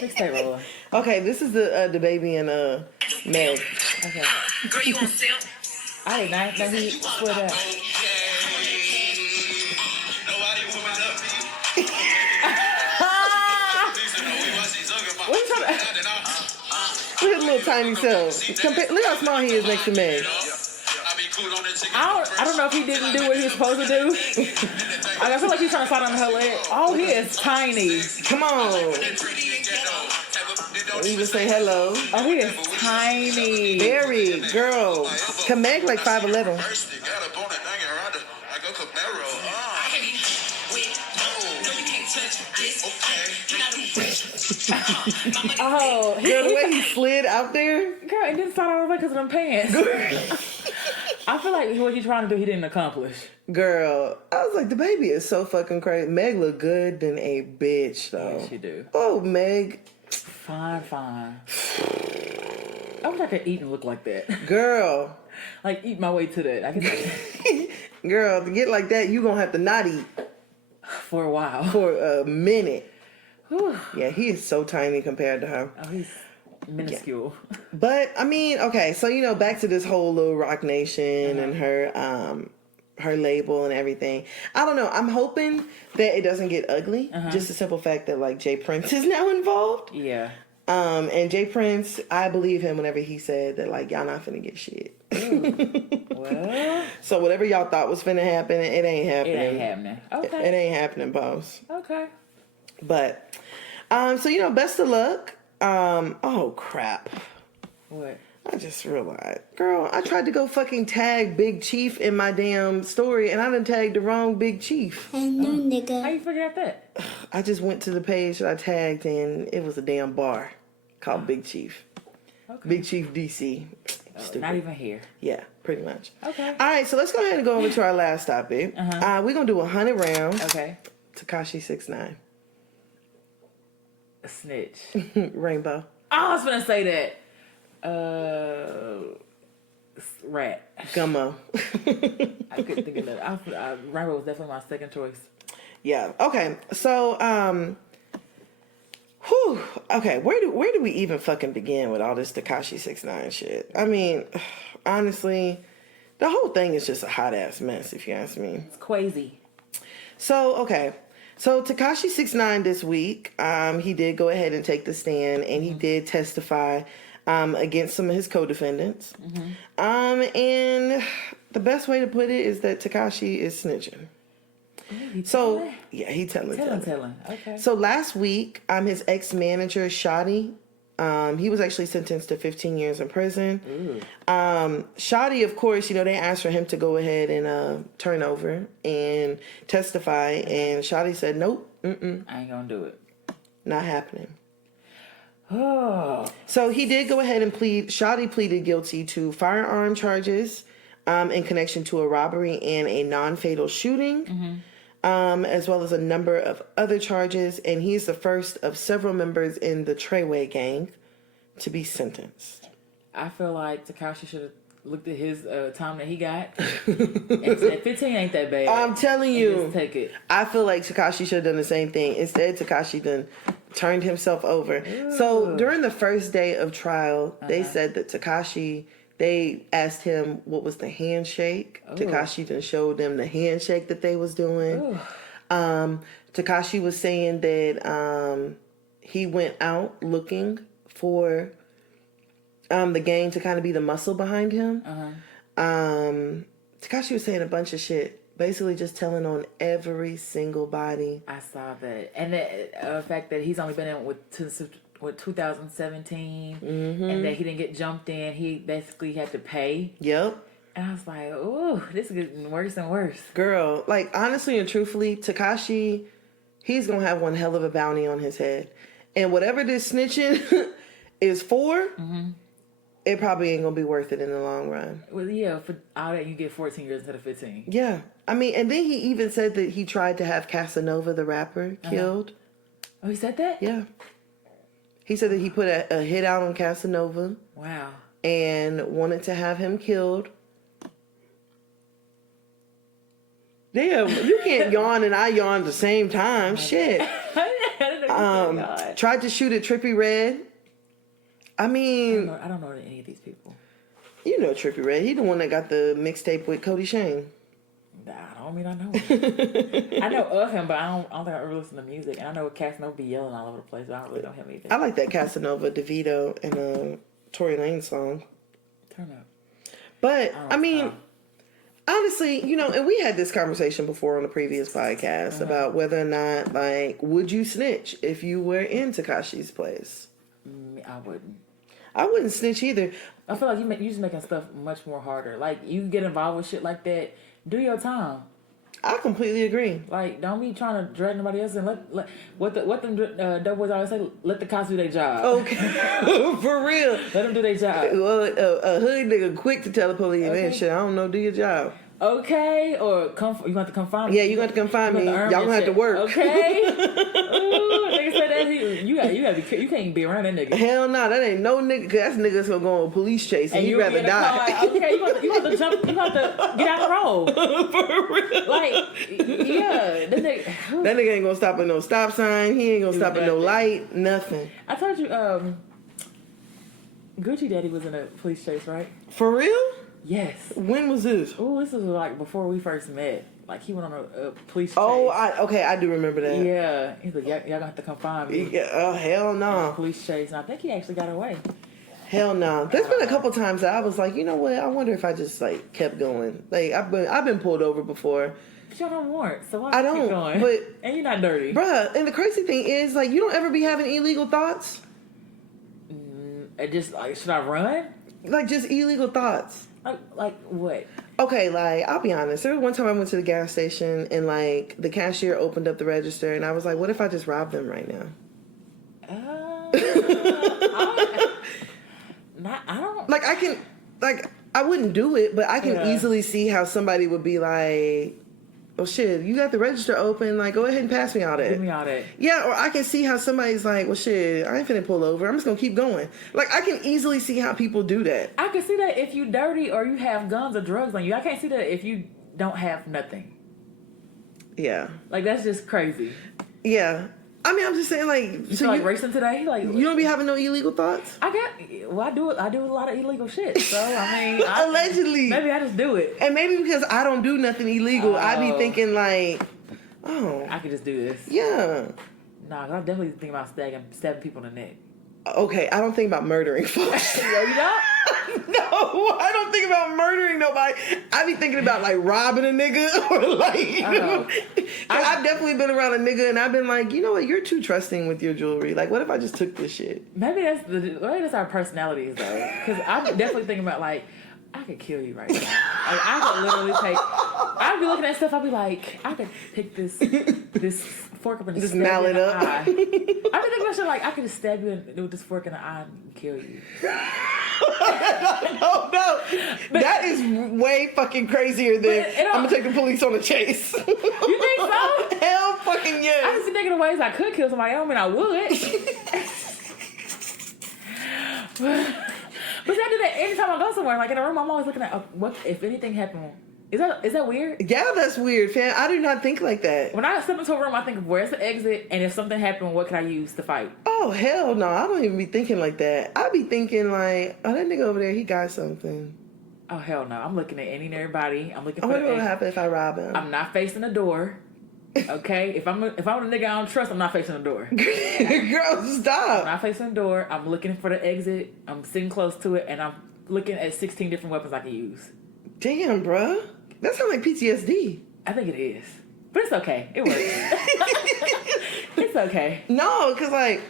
Let's stay rolling. Okay, this is the baby and Meg. Okay. Girl, you on sale? I did not know he split up. Nobody warming up to you. What you talking about? Look at his little tiny self. Look how small he is next to Meg. I don't know if he didn't do what he was supposed to do. I feel like he's trying to slide on her leg. Oh, he is tiny. Come on. You just say hello. Oh, he is tiny. Very, girl. Can Meg like 5'11"? Oh, Girl, the way he slid out there. girl, and didn't slide all the way because of them pants. I feel like what he's trying to do, he didn't accomplish. Girl, I was like, the baby is so fucking crazy. Meg look good than a bitch, though. Yes, she do. Oh, Meg. Fine. I wish I could eat and look like that. Girl. Like, eat my way to that. I can Girl, to get like that, you gonna have to not eat for a while. for a minute. Whew. Yeah, he is so tiny compared to her. Oh, he's minuscule. But, I mean, okay, so, you know, back to this whole Lil Rock Nation and her label and everything. I don't know. I'm hoping that it doesn't get ugly. Just the simple fact that, like, Jay Prince is now involved. Yeah. And Jay Prince, I believe him whenever he said that, like, y'all not finna get shit. Well, So whatever y'all thought was finna happen, it ain't it happening. ain't happening. Okay. It ain't happening, boss. Okay. But, so, you know, best of luck. Oh, crap. What? I just realized. Girl, I tried to go fucking tag Big Chief in my damn story, and I done tagged the wrong Big Chief. Hello, nigga. How you figure out that? I just went to the page that I tagged, and it was a damn bar called Big Chief. Okay. Big Chief DC. Stupid. Not even here. Yeah, pretty much. Okay. All right, so let's go ahead and go over to our last topic. We're going to do 100 rounds. Okay. Tekashi 6ix9ine. A snitch. Rainbow. I was gonna say that. Rat. Gummo. I couldn't think of that. Rainbow was definitely my second choice. Yeah. Okay. So, whew. Okay. Where do we even fucking begin with all this Tekashi 6ix9ine shit? I mean, honestly, the whole thing is just a hot ass mess, if you ask me. It's crazy. So, okay. So Tekashi 6ix9ine this week, he did go ahead and take the stand, and he did testify against some of his co-defendants. And the best way to put it is that Tekashi is snitching. So, yeah, he telling. Okay. So last week, his ex-manager, Shotty, he was actually sentenced to 15 years in prison. Shotty, of course, you know, they asked for him to go ahead and turn over and testify. And Shotty said, nope, I ain't gonna do it. not happening. Oh. So he did go ahead and Shotty pleaded guilty to firearm charges in connection to a robbery and a non-fatal shooting. As well as a number of other charges, and he's the first of several members in the Treyway gang to be sentenced. I feel like Tekashi should have looked at his time that he got and said 15 ain't that bad. I'm telling you, just take it. I feel like Tekashi should have done the same thing. Instead, Tekashi then turned himself over. So during the first day of trial, they said that Tekashi, they asked him what was the handshake. Tekashi then showed them the handshake that they was doing. Tekashi was saying that he went out looking for the gang to kind of be the muscle behind him. Tekashi was saying a bunch of shit. Basically just telling on every single body. I saw that. And the fact that he's only been in with 2017 and that he didn't get jumped in. He basically had to pay. Yep. And I was like, ooh, this is getting worse and worse. Girl, like, honestly and truthfully, Tekashi, he's gonna have one hell of a bounty on his head. And whatever this snitching is for, it probably ain't gonna be worth it in the long run. Well, yeah, for all that, you get 14 years instead of 15. Yeah. I mean, and then he even said that he tried to have Casanova, the rapper, killed. Oh, he said that? Yeah. He said that he put a hit out on Casanova. Wow. And wanted to have him killed. Damn, you can't yawn and I yawn at the same time. Shit. Tried to shoot at Trippie Redd. I mean, I don't know any of these people. You know Trippie Redd. He the one that got the mixtape with Cody Shane. I don't mean I know him. I know of him, but I don't think I ever listen to music. And I know Casanova be yelling all over the place, but I don't really know him either. I like that Casanova, DeVito, and Tory Lanez song. Turn up. But, I mean, honestly, you know, and we had this conversation before on the previous podcast about whether or not, like, would you snitch if you were in Tekashi's place? I wouldn't. I wouldn't snitch either. I feel like you just making stuff much more harder. Like, you get involved with shit like that, do your time. I completely agree. Like, don't be trying to drag nobody else and let what them dope boys always say, let the cops do their job. Okay. For real. Let them do their job. Well, a hood nigga quick to tell the police, man, shit, I don't know, do your job. Okay, or you have to come find me. Yeah, you got to come find me. Y'all gonna have to work. Okay. Ooh, nigga said that you can't even be around that nigga. Hell no, that ain't no nigga. Cause that nigga's gonna go on a police chase and he'd rather die. Car, okay, you have to jump. You have to get out the road. For real. Like, yeah, that nigga ain't gonna stop at no stop sign. He ain't gonna stop at no light. Nothing. I told you, Gucci Daddy was in a police chase, right? For real? Yes. When was this? Oh, this was like before we first met. Like, he went on a police chase. Oh, I do remember that. Yeah. He's like, y'all gonna have to come find me. Yeah, hell no. Police chase. And I think he actually got away. Hell no. There's been a couple times that I was like, you know what? I wonder if I just, like, kept going. Like, I've been pulled over before. But y'all don't warrant, so why I keep don't, going? but... And you're not dirty. Bruh, and the crazy thing is, like, you don't ever be having illegal thoughts? Just, like, should I run? Like, just illegal thoughts. Like what? Okay, like, I'll be honest. There was one time I went to the gas station and, like, the cashier opened up the register and I was like, what if I just rob them right now? I don't... Like, I can... Like, I wouldn't do it, but I can easily see how somebody would be like... Oh shit, you got the register open, like, go ahead and pass me all that. Give me all that. Yeah, or I can see how somebody's like, well shit, I ain't finna pull over, I'm just gonna keep going. Like, I can easily see how people do that. I can see that if you dirty or you have guns or drugs on you. I can't see that if you don't have nothing. Yeah. Like, that's just crazy. Yeah. I mean, I'm just saying, like... You feel like racing today? Like, you don't be having no illegal thoughts? I do a lot of illegal shit. So, I mean... Allegedly. Maybe I just do it. And maybe because I don't do nothing illegal, I be thinking like, oh... I could just do this. Yeah. Nah, I definitely think about stabbing people in the neck. Okay, I don't think about murdering folks. Yo, you don't? No, I don't think about murdering nobody. I be thinking about, like, robbing a nigga or, like... I've definitely been around a nigga and I've been like, you know what, you're too trusting with your jewelry. Like, what if I just took this shit? Maybe that's our personalities, though. Because I'm definitely thinking about, like, I could kill you right now. Like, I could literally I'd be looking at stuff, I'd be like, I could pick this fork up and just mallet stab you in the up. eye. I'd be thinking about shit like, I could just stab you with this fork in the eye and kill you. No. That is way fucking crazier than I'm gonna take the police on a chase. You think so? Hell fucking yes. I just be thinking of ways I could kill somebody. I don't mean I would. But I do that anytime I go somewhere. Like in a room, I'm always looking at what if anything happened. Is that weird? Yeah, that's weird, fam. I do not think like that. When I step into a room, I think of where's the exit, and if something happened, what can I use to fight? Oh hell no, I don't even be thinking like that. I be thinking like, oh, that nigga over there, he got something. Oh hell no, I'm looking at any and everybody. I'm looking for. I wonder what would happen if I rob him. I'm not facing the door. Okay, if I'm a nigga I don't trust, I'm not facing the door. Girl, stop. I'm not facing the door. I'm looking for the exit. I'm sitting close to it, and I'm looking at 16 different weapons I can use. Damn, bruh. That sounds like PTSD. I think it is. But it's okay. It works. It's okay. No, because, like,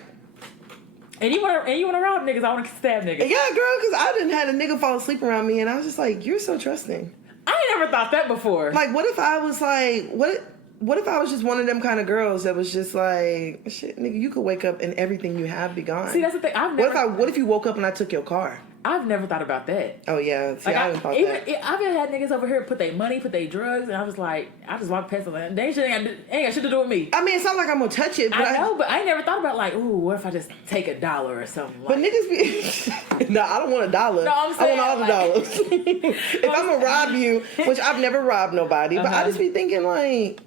And you wanna rob niggas? I wanna stab niggas. Yeah, girl, because I didn't had a nigga fall asleep around me, and I was just like, you're so trusting. I ain't never thought that before. Like, what if I was like, what if I was just one of them kind of girls that was just like, shit, nigga, you could wake up and everything you have be gone. See, that's the thing. What if you woke up and I took your car? I've never thought about that. Oh yeah, see, Like, I haven't thought that. I've had niggas over here put their money, put their drugs, and I was like, I just walk past them. And they ain't got shit to do with me. I mean, it's not like I'm gonna touch it. But I know, but I ain't never thought about like, ooh, what if I just take $1 or something? But niggas be no, I don't want $1. No, I'm saying, I want all the dollars. If I'm gonna rob you, which I've never robbed nobody, but I just be thinking like,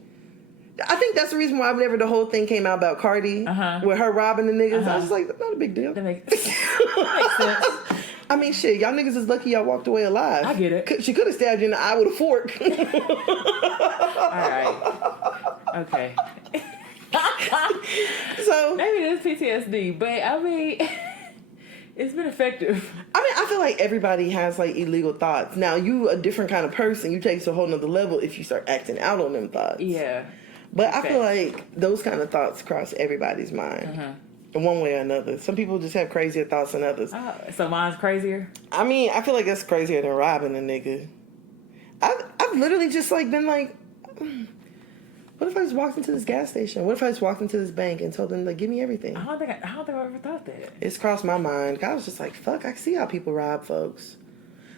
I think that's the reason why whenever the whole thing came out about Cardi with her robbing the niggas, I was like, that's not a big deal. That makes sense. I mean, shit, y'all niggas is lucky y'all walked away alive. I get it. She could have stabbed you in the eye with a fork. All right. Okay. So maybe it is PTSD, but I mean, it's been effective. I mean, I feel like everybody has like illegal thoughts. Now, you a different kind of person. You take it to a whole nother level if you start acting out on them thoughts. Yeah. But I feel like those kind of thoughts cross everybody's mind. In one way or another. Some people just have crazier thoughts than others. Oh, so mine's crazier? I mean, I feel like that's crazier than robbing a nigga. I've literally just like been like, what if I just walked into this gas station? What if I just walked into this bank and told them like, give me everything? I don't think I ever thought that. It's crossed my mind. I was just like, fuck, I see how people rob folks.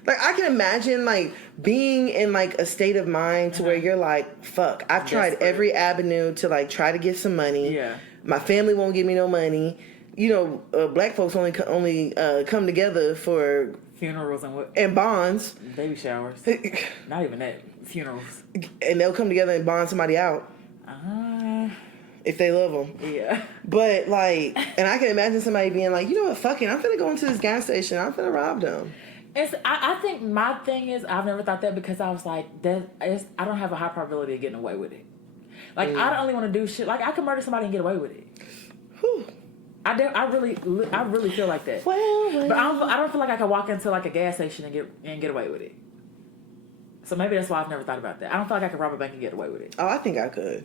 Like, I can imagine, like, being in, like, a state of mind to where you're like, fuck, I've tried every avenue to, like, try to get some money. Yeah. My family won't give me no money. You know, black folks only come together for... Funerals and bonds. Baby showers. Not even that. Funerals. And they'll come together and bond somebody out. If they love them. Yeah. But, like, and I can imagine somebody being like, you know what, fuck it, I'm finna go into this gas station. I'm finna rob them. I think my thing is I've never thought that because I was like, I don't have a high probability of getting away with it. Like, I don't only want to do shit. Like, I could murder somebody and get away with it. Whew. I really feel like that. Well. But I don't feel like I could walk into like a gas station and get away with it. So maybe that's why I've never thought about that. I don't feel like I could rob a bank and get away with it. Oh, I think I could.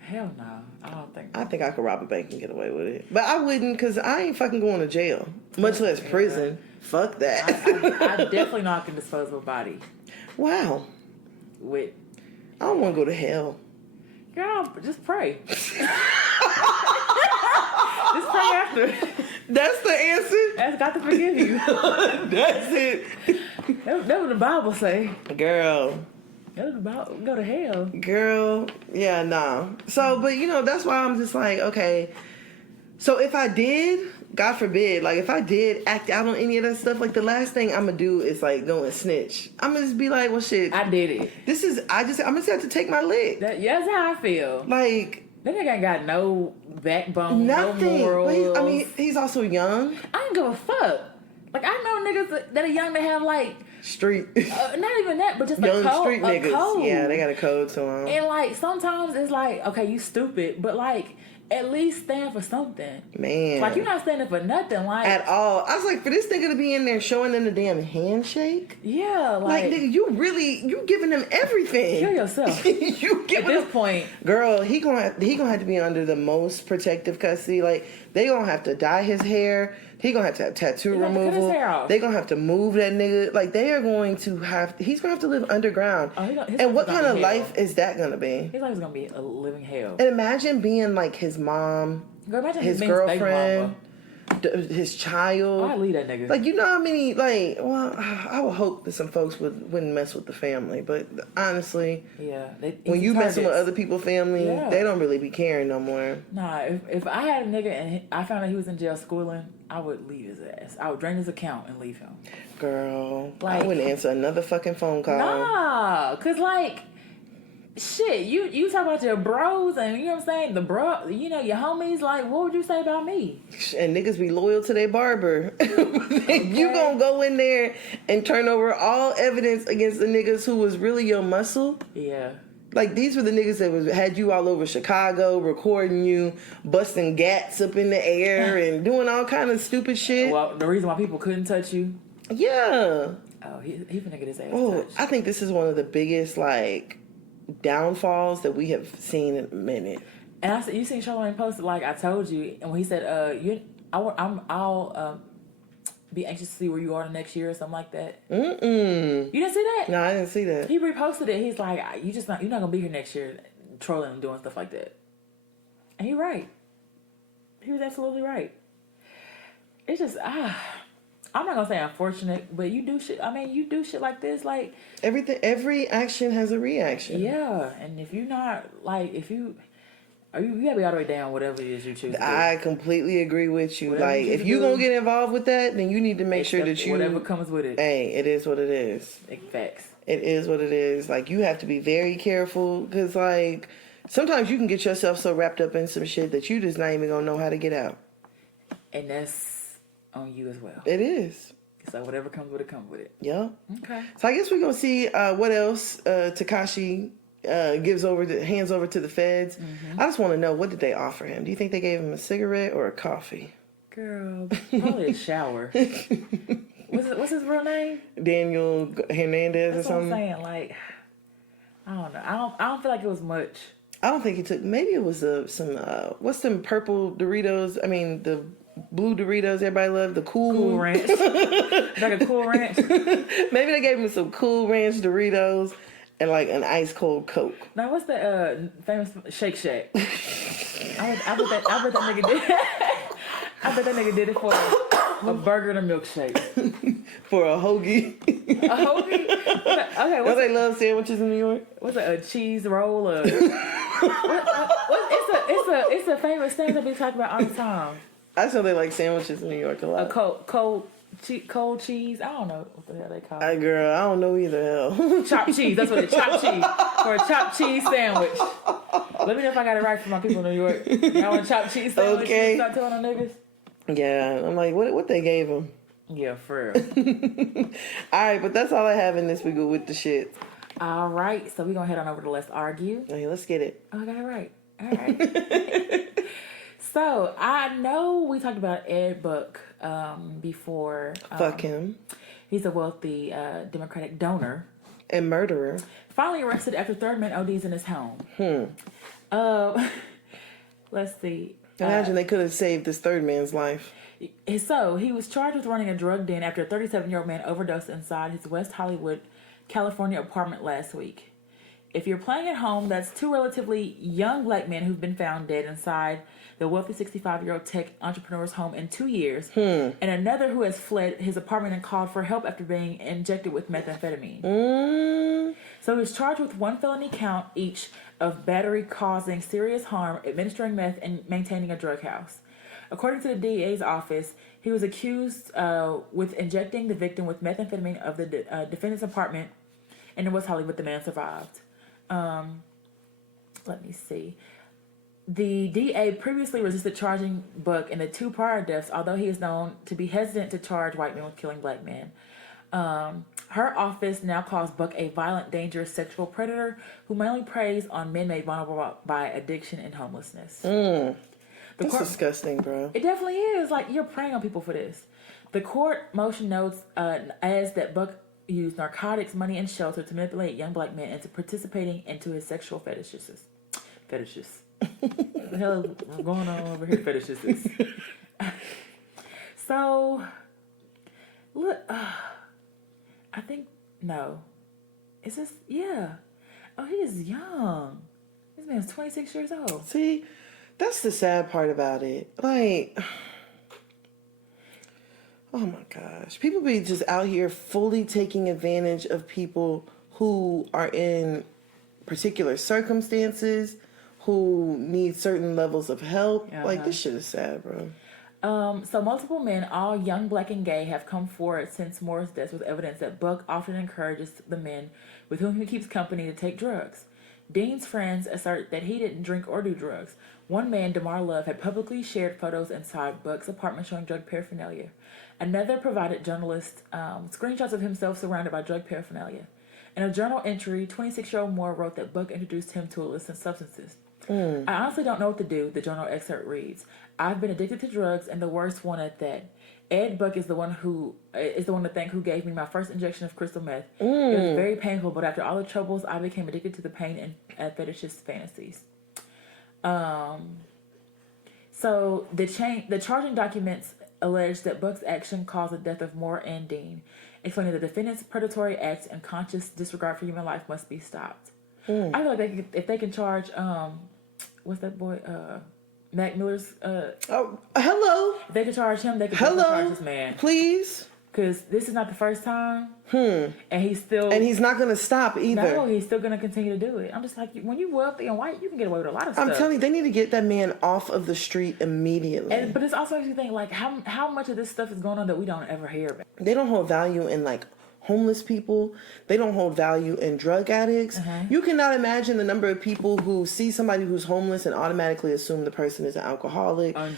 Hell no, I don't think. I think I could rob a bank and get away with it, but I wouldn't because I ain't fucking going to jail, much less prison. Fuck that. I definitely know I can dispose of a body. Wow. With. I don't want to go to hell. Girl, just pray. Just pray after. That's the answer. Ask God to forgive you. That's it. That's what the Bible say. Girl. That's what the Bible, go to hell. Girl. Yeah, nah. So, but you know, that's why I'm just like, okay. So if I did, God forbid, like if I did act out on any of that stuff, like the last thing I'm gonna do is like go and snitch. I'm gonna just be like, well, shit. I did it. I'm just have to take my lick. That's how I feel. Like. That nigga ain't got no backbone, Nothing. no morals. But he's also young. I don't give a fuck. Like, I know niggas that are young that have, like... Street. Not even that, but just young a code. Street niggas. Code. Yeah, they got a code to them. And, like, sometimes it's like, okay, you stupid, but, like, at least stand for something. Man. Like, you're not standing for nothing, like... At all. I was like, for this nigga to be in there showing them the damn handshake? Yeah, like... nigga, you giving them everything. Kill yourself. You giving At this point... Girl, he gonna have to be under the most protective custody. Like, they gonna have to dye his hair. He gonna have to have tattoo removal. Cut his hair off. They gonna have to move that nigga. Like, they are going to have... He's gonna have to live underground. And what kind of life is that gonna be? His life is gonna be a living hell. And imagine being, like, his mom... Girl, imagine his girlfriend, his child. I'd leave that nigga. Like, you know how many, like, well, I would hope that some folks wouldn't mess with the family, but honestly, yeah, when you messing with other people's family, they don't really be caring no more. Nah, if I had a nigga and I found out he was in jail schooling, I would leave his ass. I would drain his account and leave him. Girl, like, I wouldn't answer another fucking phone call. Nah, cause like... Shit, you talk about your bros and you know what I'm saying? The bro, you know, your homies, like, what would you say about me? And niggas be loyal to their barber. Okay. You gonna go in there and turn over all evidence against the niggas who was really your muscle? Yeah. Like, these were the niggas that had you all over Chicago, recording you, busting gats up in the air and doing all kind of stupid shit. Well, the reason why people couldn't touch you? Yeah. Oh, he finna get his ass touched. I think this is one of the biggest, like... downfalls that we have seen in a minute. And I said, you seen Charlamagne posted, like, I told you, and when he said, I'll be anxious to see where you are the next year or something like that. Mm-mm. You didn't see that? No, I didn't see that. He reposted it. He's like, you're not gonna be here next year, trolling and doing stuff like that. And he's right. He was absolutely right. It's just I'm not gonna say unfortunate, but you do shit. I mean, you do shit like this, like Every action has a reaction. yeah. And if you're not like, you gotta be all the way down, whatever it is you choose to do. I completely agree with you. Whatever like, you if choose you're to do, gonna get involved with that, then you need to make sure that you whatever comes with it. Hey, it is what it is. Facts. It is what it is. Like, you have to be very careful because, like, sometimes you can get yourself so wrapped up in some shit that you just not even gonna know how to get out. And that's on you as well. It is. So whatever comes with it, comes with it. Yeah. Okay. So I guess we're gonna see what else Tekashi hands over to the feds. Mm-hmm. I just want to know, what did they offer him? Do you think they gave him a cigarette or a coffee? Girl, probably a shower. What's his real name? Daniel Hernandez That's or what I'm something. saying. Like, I don't know. I don't feel like it was much. I don't think he took. Maybe it was some. What's them purple Doritos? I mean, the blue Doritos everybody love. The Cool Ranch. Like a Cool Ranch. Maybe they gave him some Cool Ranch Doritos and like an ice cold Coke. Now, what's the famous Shake Shack? I bet that nigga did. I bet that nigga did it for a burger and a milkshake. For a hoagie. A hoagie? Okay, Don't they love sandwiches in New York? what's a cheese roll? It's a famous thing that we talk about all the time. I just know they like sandwiches in New York a lot. A cold cheese. I don't know what the hell they call it. Girl, I don't know either. Hell. Chopped cheese. That's what it's chopped cheese. For a chopped cheese sandwich. Let me know if I got it right for my people in New York. Y'all want a chopped cheese sandwich? Okay. Start telling them niggas. Yeah, I'm like, what they gave him? Yeah, for real. All right, but that's all I have in this week with the shit. All right, so we're gonna head on over to Let's Argue. Okay, let's get it. Oh, I got it right. All right. So I know we talked about Ed Buck before. Fuck him. He's a wealthy Democratic donor. And murderer. Finally arrested after third man ODs in his home. Let's see. Imagine they could have saved this third man's life. So he was charged with running a drug den after a 37-year-old man overdosed inside his West Hollywood, California apartment last week. If you're playing at home, that's two relatively young black men who've been found dead inside the wealthy 65-year-old tech entrepreneur's home in 2 years, and another who has fled his apartment and called for help after being injected with methamphetamine. So he was charged with one felony count each of battery causing serious harm, administering meth, and maintaining a drug house. According to the DA's office, he was accused with injecting the victim with methamphetamine of the defendant's apartment in West Hollywood. The man survived. Let me see. The DA previously resisted charging Buck in the two prior deaths, although he is known to be hesitant to charge white men with killing black men. Her office now calls Buck a violent, dangerous sexual predator who mainly preys on men made vulnerable by addiction and homelessness. That's disgusting, bro. It definitely is. Like, you're preying on people for this. The court motion notes as that Buck used narcotics, money, and shelter to manipulate young black men into participating into his sexual fetishes. What the hell is going on over here? Fetishes. So, look, I think, no. Is this, yeah. Oh, he is young. This man's 26 years old. See, that's the sad part about it. Like, oh my gosh. People be just out here fully taking advantage of people who are in particular circumstances, who need certain levels of help. Like, this shit is sad, bro. So multiple men, all young, black, and gay, have come forward since Moore's death with evidence that Buck often encourages the men with whom he keeps company to take drugs. Dean's friends assert that he didn't drink or do drugs. One man, DeMar Love, had publicly shared photos inside Buck's apartment showing drug paraphernalia. Another provided journalists screenshots of himself surrounded by drug paraphernalia. In a journal entry, 26-year-old Moore wrote that Buck introduced him to illicit substances. I honestly don't know what to do, the journal excerpt reads. I've been addicted to drugs, and the worst one at that. Ed Buck is the one to thank who gave me my first injection of crystal meth. It was very painful, but after all the troubles, I became addicted to the pain and fetishist fantasies. So the charging documents allege that Buck's action caused the death of Moore and Dean, explaining the defendant's predatory acts and conscious disregard for human life must be stopped. I feel like if they can charge, what's that boy, Mac Miller's, hello. if they can charge him, they can charge this man. Please. Because this is not the first time. And he's not going to stop either. No, he's still going to continue to do it. I'm just like, when you're wealthy and white, you can get away with a lot of stuff. I'm telling you, they need to get that man off of the street immediately. But it's also makes you think, like, how much of this stuff is going on that we don't ever hear about? They don't hold value in, like, homeless people. They don't hold value in drug addicts. You cannot imagine the number of people who see somebody who's homeless and automatically assume the person is an alcoholic, on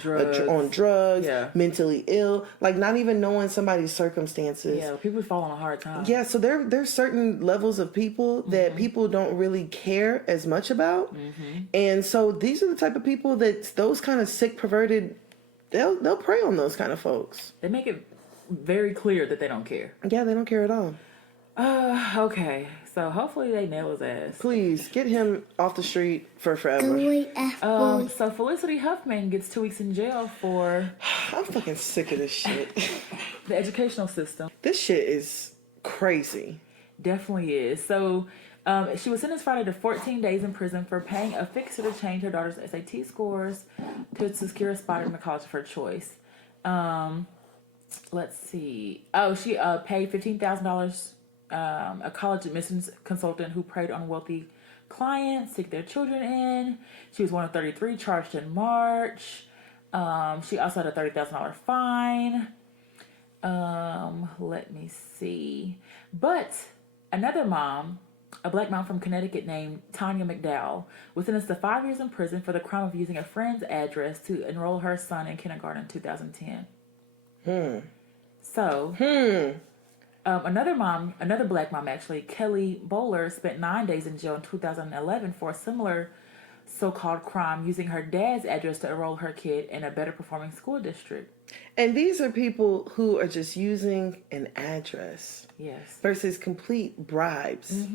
drugs, mentally ill, like not even knowing somebody's circumstances. Yeah, people fall on a hard time. Yeah, so there's certain levels of people that people don't really care as much about. And so these are the type of people that those kind of sick, perverted, they'll prey on those kind of folks. They make it very clear that they don't care. Yeah, they don't care at all. Okay. So hopefully they nail his ass. Please, get him off the street for forever. So Felicity Huffman gets 2 weeks in jail for... I'm fucking sick of this shit. The educational system. This shit is crazy. Definitely is. So she was sentenced Friday to 14 days in prison for paying a fixer to change her daughter's SAT scores to secure a spot in the college of her choice. Let's see. Oh, she paid $15,000. A college admissions consultant who preyed on wealthy clients, took their children in. She was one of 33 charged in March. She also had a $30,000 fine. Let me see. But another mom, a black mom from Connecticut named Tanya McDowell, was sentenced to 5 years in prison for the crime of using a friend's address to enroll her son in kindergarten in 2010. So, another black mom actually, Kelly Bowler, spent 9 days in jail in 2011 for a similar so-called crime, using her dad's address to enroll her kid in a better performing school district. And these are people who are just using an address. Yes. Versus complete bribes.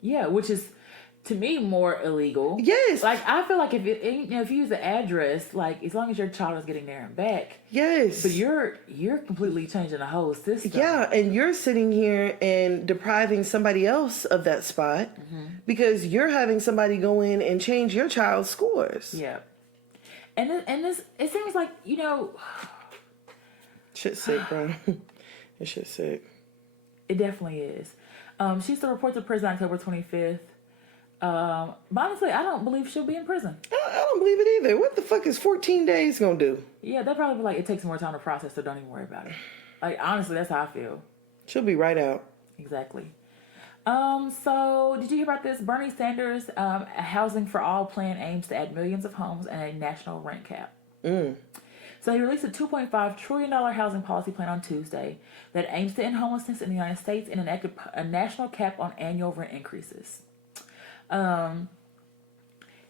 Yeah, which is, to me, more illegal. Yes. Like, I feel like if you use the address, like, as long as your child is getting there and back. Yes. But you're completely changing the whole system. Yeah, and you're sitting here and depriving somebody else of that spot because you're having somebody go in and change your child's scores. Yeah. And it seems like, shit's sick, bro. This shit's sick. It definitely is. She's to report to prison October 25th. But honestly, I don't believe she'll be in prison. I don't believe it either. What the fuck is 14 days gonna do? Yeah, they'll probably be like, it takes more time to process, so don't even worry about it. Like, honestly, that's how I feel. She'll be right out. Exactly. So, did you hear about this? Bernie Sanders' a Housing for All plan aims to add millions of homes and a national rent cap. So he released a $2.5 trillion housing policy plan on Tuesday that aims to end homelessness in the United States and enact a national cap on annual rent increases.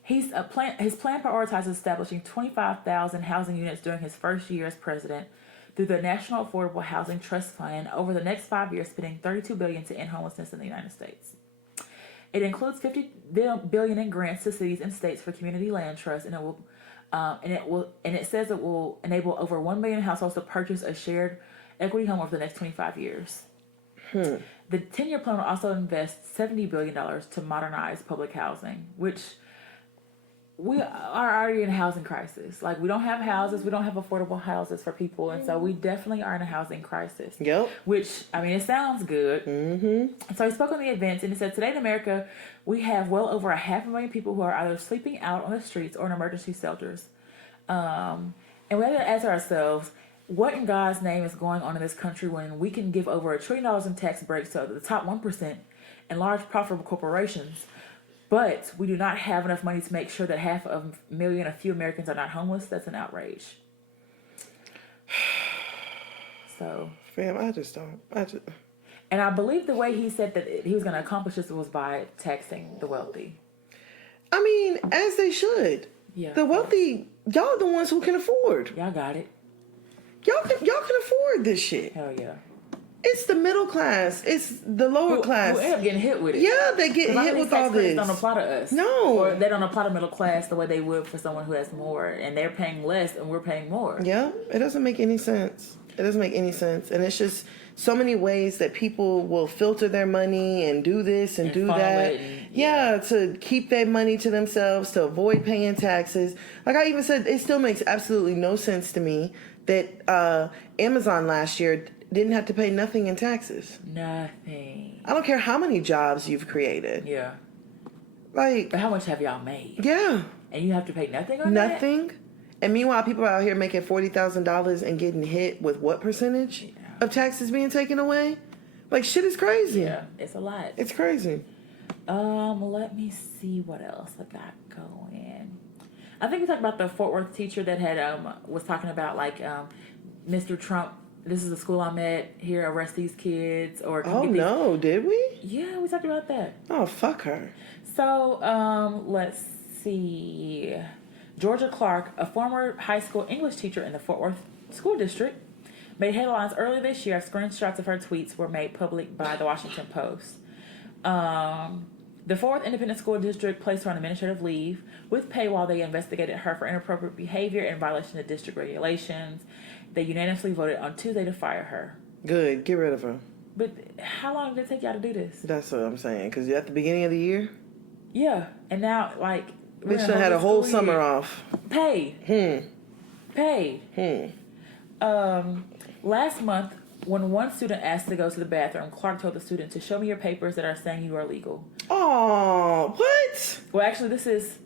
His plan prioritizes establishing 25,000 housing units during his first year as president through the National Affordable Housing Trust Fund over the next 5 years, spending $32 billion to end homelessness in the United States. It includes $50 billion in grants to cities and states for community land trusts, and it says it will enable over 1 million households to purchase a shared equity home over the next 25 years. The 10-year plan will also invest $70 billion to modernize public housing, which we are already in a housing crisis. Like, we don't have houses, we don't have affordable houses for people, and so we definitely are in a housing crisis. Yep. Which, I mean, it sounds good. So he spoke on the event, and he said, today in America, we have well over 500,000 people who are either sleeping out on the streets or in emergency shelters. And we have to ask ourselves, what in God's name is going on in this country when we can give over $1 trillion in tax breaks to the top 1% and large profitable corporations, but we do not have enough money to make sure that 500,000 a few Americans are not homeless? That's an outrage. So, fam, I just don't. And I believe the way he said that he was going to accomplish this was by taxing the wealthy. I mean, as they should. Yeah. The wealthy, y'all are the ones who can afford. Y'all got it. Y'all can afford this shit. Hell yeah. It's the middle class. It's the lower class. Who end up getting hit with it. Yeah, they get hit with all this. Don't apply to us. No. Or they don't apply to middle class the way they would for someone who has more. And they're paying less and we're paying more. Yeah, it doesn't make any sense. It doesn't make any sense. And it's just so many ways that people will filter their money and do this and do that. Yeah, to keep their money to themselves, to avoid paying taxes. Like I even said, it still makes absolutely no sense to me that Amazon last year didn't have to pay nothing in taxes. Nothing. I don't care how many jobs you've created. Yeah. Like, but how much have y'all made? Yeah. And you have to pay nothing on that? Nothing. And meanwhile, people out here making $40,000 and getting hit with what percentage of taxes being taken away? Like, shit is crazy. Yeah, it's a lot. It's crazy. Let me see what else I got going. I think we talked about the Fort Worth teacher that had was talking about like Mr. Trump. This is the school I'm at. Here, arrest these kids. Or no, did we? Yeah, we talked about that. Oh, fuck her. So let's see. Georgia Clark, a former high school English teacher in the Fort Worth School District, made headlines earlier this year. Screenshots of her tweets were made public by the Washington Post. The Fort Worth Independent School District placed her on administrative leave with pay while they investigated her for inappropriate behavior in violation of district regulations. They unanimously voted on Tuesday to fire her. Good. Get rid of her. But how long did it take y'all to do this? That's what I'm saying. Because at the beginning of the year? Yeah. And now, like... Bitch done had a whole summer off. Paid. Paid. Last month, when one student asked to go to the bathroom, Clark told the student to show me your papers that are saying you are legal. Oh, what? Well, actually, this is...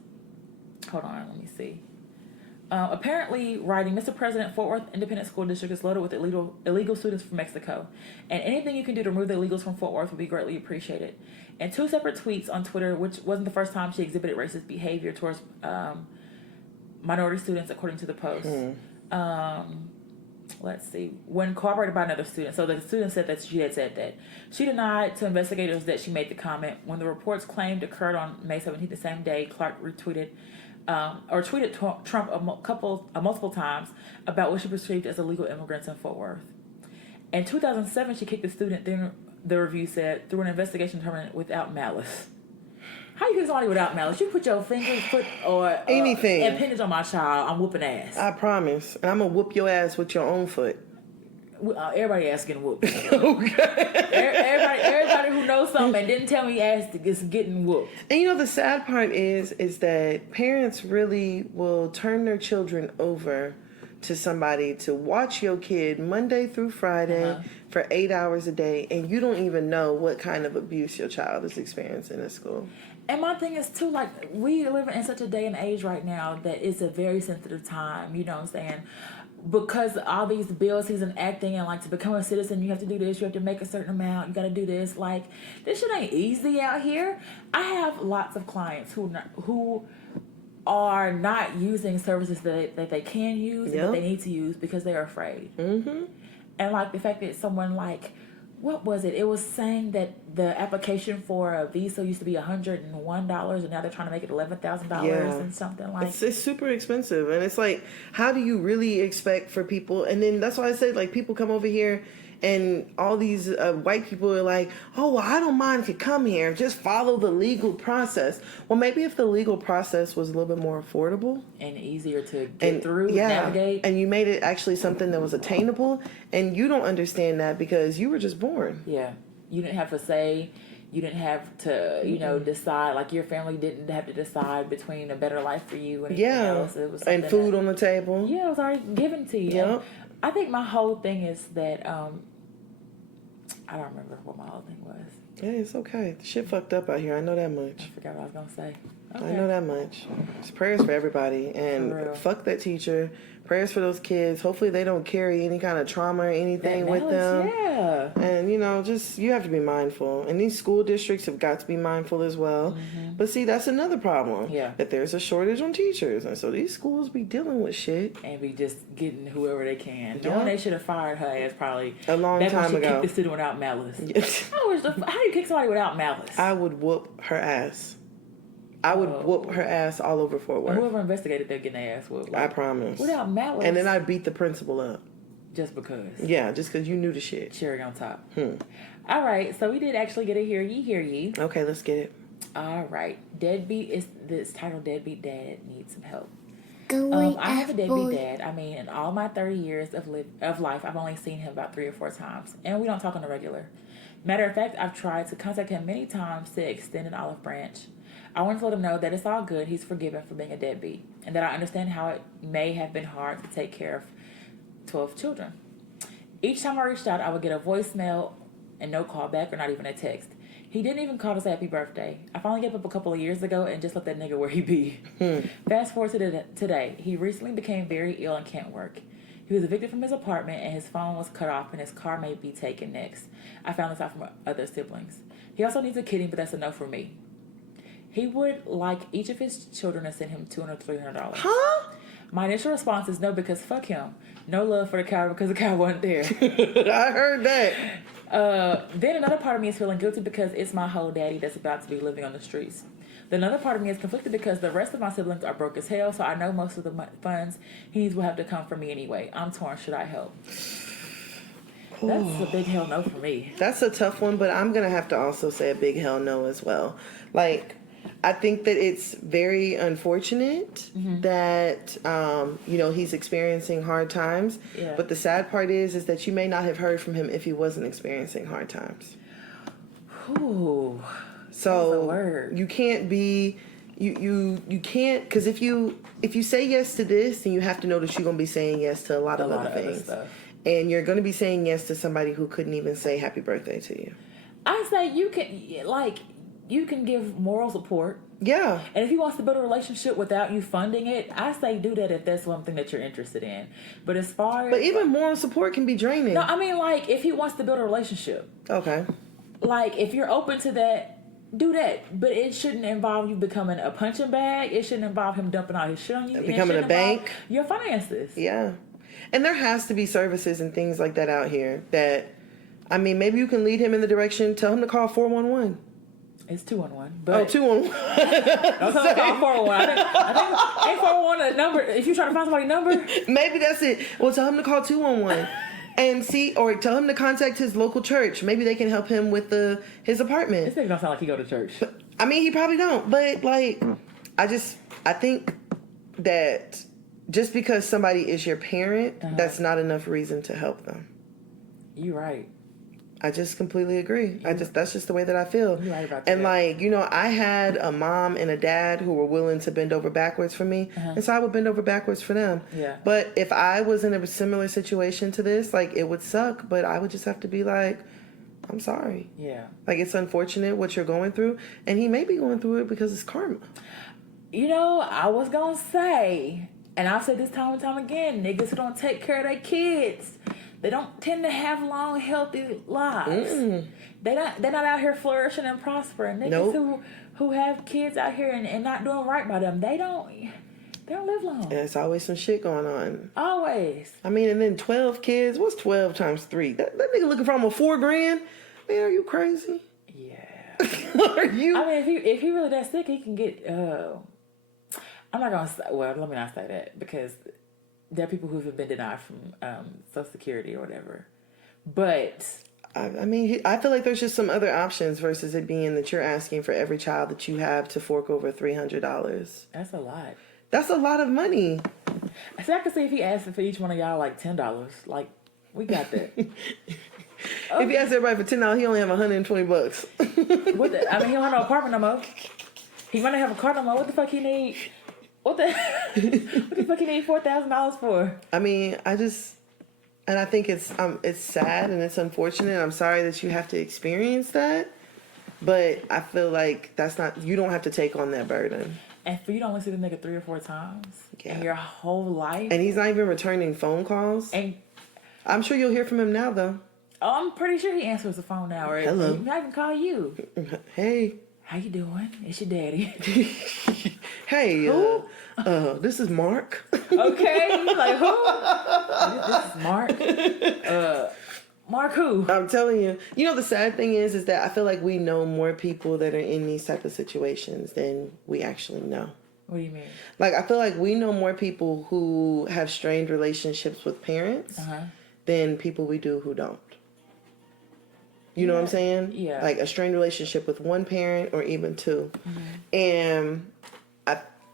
Hold on, let me see. Apparently, writing, Mr. President, Fort Worth Independent School District is loaded with illegal students from Mexico. And anything you can do to remove the illegals from Fort Worth would be greatly appreciated. In two separate tweets on Twitter, which wasn't the first time she exhibited racist behavior towards minority students, according to the Post. Let's see. When corroborated by another student. So the student said that she had said that. She denied to investigators that she made the comment. When the reports claimed occurred on May 17th, the same day, Clark retweeted tweeted Trump multiple times about what she perceived as illegal immigrants in Fort Worth. In 2007, she kicked the student, then the review said, through an investigation determined without malice. How you kick somebody without malice? You put your finger, foot, or anything appendage on my child, I'm whooping ass. I promise. And I'm going to whoop your ass with your own foot. Everybody ass getting whooped. Okay. Everybody who knows something and didn't tell me ass is getting whooped. And you know, the sad part is that parents really will turn their children over to somebody to watch your kid Monday through Friday for 8 hours a day, and you don't even know what kind of abuse your child is experiencing at school. And my thing is, too, like, we live in such a day and age right now that it's a very sensitive time, you know what I'm saying? Because all these bills he's enacting, and, like, to become a citizen, you have to do this, you have to make a certain amount, you got to do this. Like, this shit ain't easy out here. I have lots of clients who are not using services that they can use and that they need to use because they're afraid. Mm-hmm. And, like, the fact that someone, like... What was it? It was saying that the application for a visa used to be $101, and now they're trying to make it $11,000 and something like. It's super expensive, and it's like, how do you really expect for people? And then that's why I said, like, people come over here, and all these white people are like, oh, well, I don't mind if you come here, just follow the legal process. Well, maybe if the legal process was a little bit more affordable and easier to get through, navigate, and you made it actually something that was attainable, and you don't understand that because you were just born. Yeah, you didn't have to say. You didn't have to, decide. Like, your family didn't have to decide between a better life for you and anything else. It was and food on the table. Yeah, it was already given to you. Yep. I think my whole thing is that I don't remember what my whole thing was. Yeah, it's okay. Shit fucked up out here. I know that much. I forgot what I was gonna say. Okay. I know that much. It's prayers for everybody, and fuck that teacher. Prayers for those kids. Hopefully they don't carry any kind of trauma or anything with them. Yeah. And just you have to be mindful. And these school districts have got to be mindful as well. Mm-hmm. But see, that's another problem. Yeah. That there's a shortage on teachers, and so these schools be dealing with shit. And be just getting whoever they can. Knowing they should have fired her ass probably a long time ago. Kick the student without malice. How do you kick somebody without malice? I would whoop her ass. I would whoop her ass all over Fort Worth. Whoever investigated, they're getting their ass whooped. I promise. Without malice. And then I'd beat the principal up. Just because. Yeah, just because you knew the shit. Cherry on top. All right, so we did actually get a hear ye. Okay, let's get it. All right. Deadbeat is this title. Deadbeat Dad Needs Some Help. I have a deadbeat dad. I mean, in all my 30 years of life, I've only seen him about 3 or 4 times. And we don't talk on the regular. Matter of fact, I've tried to contact him many times to extend an olive branch. I want to let him know that it's all good. He's forgiven for being a deadbeat. And that I understand how it may have been hard to take care of 12 children. Each time I reached out, I would get a voicemail and no call back or not even a text. He didn't even call to say happy birthday. I finally gave up a couple of years ago and just let that nigga where he be. Fast forward to today. He recently became very ill and can't work. He was evicted from his apartment and his phone was cut off and his car may be taken next. I found this out from other siblings. He also needs a kidney, but that's a no for me. He would like each of his children to send him $200 or $300. Huh? My initial response is no, because fuck him. No love for the cow because the cow wasn't there. I heard that. Then another part of me is feeling guilty because it's my whole daddy that's about to be living on the streets. Then another part of me is conflicted because the rest of my siblings are broke as hell, so I know most of the funds he needs will have to come from me anyway. I'm torn. Should I help? That's a big hell no for me. That's a tough one, but I'm going to have to also say a big hell no as well. Like, I think that it's very unfortunate that, he's experiencing hard times. Yeah. But the sad part is that you may not have heard from him if he wasn't experiencing hard times. Ooh. So you can't be, you can't, because if you say yes to this, then you have to know that you're going to be saying yes to a lot of other things. Stuff. And you're going to be saying yes to somebody who couldn't even say happy birthday to you. I say you can give moral support. Yeah. And if he wants to build a relationship without you funding it, I say do that if that's something that you're interested in. But as far as... But even moral support can be draining. No, I mean, like, if he wants to build a relationship. Okay. Like, if you're open to that, do that. But it shouldn't involve you becoming a punching bag. It shouldn't involve him dumping all his shit on you. Becoming a bank. Your finances. Yeah. And there has to be services and things like that out here that, I mean, maybe you can lead him in the direction, tell him to call 411. It's 211. But 211. Don't tell him to call 411. I think ain't 411 a number. If you try to find somebody's number. Maybe that's it. Well, tell him to call 211. And see, or tell him to contact his local church. Maybe they can help him with his apartment. This nigga don't sound like he go to church. I mean, he probably don't. But, like, I think that just because somebody is your parent, that's not enough reason to help them. You right. I just completely agree. That's just the way that I feel. You're right about and that. I had a mom and a dad who were willing to bend over backwards for me. And so I would bend over backwards for them. Yeah. But if I was in a similar situation to this, like, it would suck, but I would just have to be like, I'm sorry. Yeah. Like, it's unfortunate what you're going through. And he may be going through it because it's karma. You know, I was going to say, and I've said this time and time again, niggas who don't take care of their kids, they don't tend to have long, healthy lives. They're not out here flourishing and prospering. Niggas who have kids out here and not doing right by them, they don't live long. There's always some shit going on. Always. I mean, and then 12 kids. What's 12 times 3? That nigga looking for almost $4 grand. Man, are you crazy? Yeah. Are you? I mean, if he really that sick, he can get. I'm not gonna say. Well, let me not say that because there are people who've been denied from Social Security or whatever. But I mean, I feel like there's just some other options versus it being that you're asking for every child that you have to fork over $300. That's a lot. That's a lot of money. So I can see if he asked for each one of y'all like $10. Like, we got that. If he asked everybody for $10, he only have $120. What the, I mean, he don't have no apartment no more. He might not have a car no more. What the fuck he need? What the fuck he need $4,000 for? I mean, and I think it's sad and it's unfortunate. I'm sorry that you have to experience that, but I feel like you don't have to take on that burden. And for you to only see the nigga 3 or 4 times Yeah. in your whole life. And he's not even returning phone calls. And I'm sure you'll hear from him now, though. I'm pretty sure he answers the phone now. Right? Hello. He might even call you. Hey. How you doing? It's your daddy. Hey, this is Mark. Okay. He's like, who? This is Mark. Mark who? I'm telling you. You know, the sad thing is that I feel like we know more people that are in these type of situations than we actually know. What do you mean? Like, I feel like we know more people who have strained relationships with parents than people we do who don't. You know what I'm saying? Yeah. Like a strained relationship with one parent or even two. And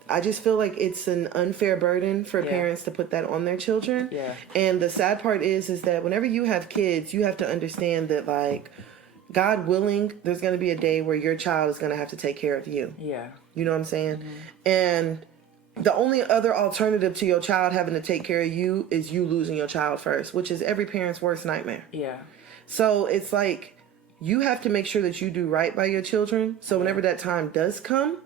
I just feel like it's an unfair burden for parents to put that on their children. Yeah. And the sad part is that whenever you have kids, you have to understand that, like, God willing, there's going to be a day where your child is going to have to take care of you. Yeah. You know what I'm saying? And the only other alternative to your child having to take care of you is you losing your child first, which is every parent's worst nightmare. Yeah. So it's like you have to make sure that you do right by your children. So whenever that time does come,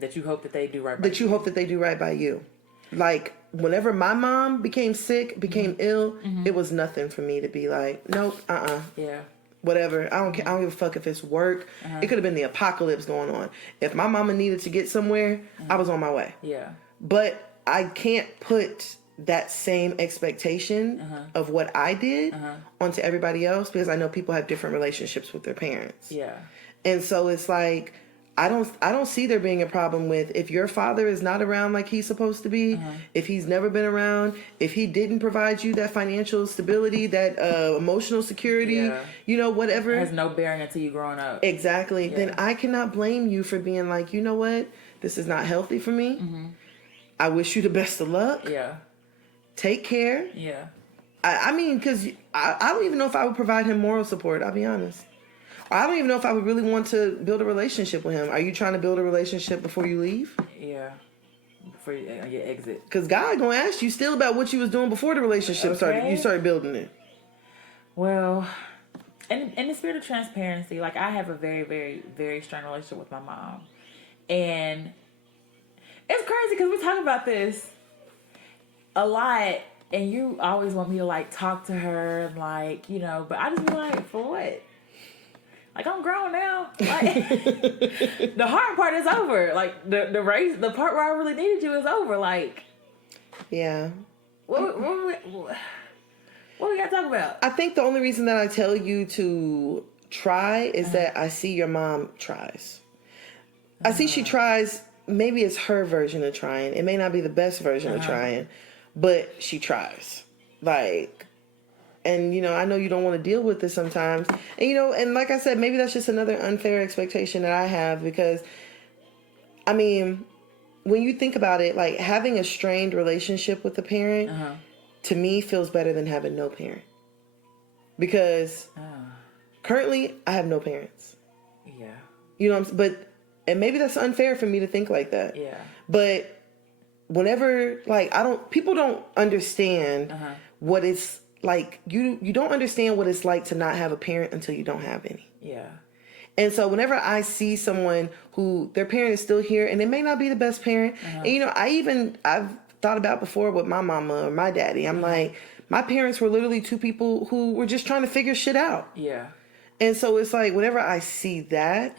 that you hope that they do right by that you hope that they do right by you. Like whenever my mom became ill, it was nothing for me to be like, nope, Yeah. whatever. I don't care. I don't give a fuck if it's work. It could have been the apocalypse going on. If my mama needed to get somewhere, I was on my way. Yeah. But I can't put that same expectation of what I did onto everybody else, because I know people have different relationships with their parents. Yeah. And so it's like I don't see there being a problem with if your father is not around like he's supposed to be, if he's never been around, if he didn't provide you that financial stability, that emotional security, you know, whatever. It has no bearing until you growing up. Exactly. Then I cannot blame you for being like, you know what? This is not healthy for me. I wish you the best of luck. Yeah. Take care. Yeah. I mean, because I don't even know if I would provide him moral support, I'll be honest. I don't even know if I would really want to build a relationship with him. Are you trying to build a relationship before you leave? Yeah. Before you exit. Because God going to ask you still about what you was doing before the relationship started. You started building it. Well, in the spirit of transparency, like I have a very, very, very strong relationship with my mom. And it's crazy because we talk about this a lot, and you always want me to like talk to her and like, you know, but I just be like, for what? Like I'm grown now. Like the hard part is over. Like the part where I really needed you is over. Like yeah. What we gotta talk about? I think the only reason that I tell you to try is that I see your mom tries. I see she tries. Maybe it's her version of trying. It may not be the best version of trying, but she tries. Like, and you know, I know you don't want to deal with this sometimes. And you know, and like I said, maybe that's just another unfair expectation that I have, because I mean, when you think about it, like having a strained relationship with a parent to me feels better than having no parent. Because currently I have no parents. Yeah. You know what I'm saying? But and maybe that's unfair for me to think like that. Yeah. But whenever, like, people don't understand what it's like. You don't understand what it's like to not have a parent until you don't have any. Yeah. And so whenever I see someone who their parent is still here and it may not be the best parent, and you know, I've thought about before with my mama or my daddy, I'm like, my parents were literally two people who were just trying to figure shit out. Yeah. And so it's like, whenever I see that,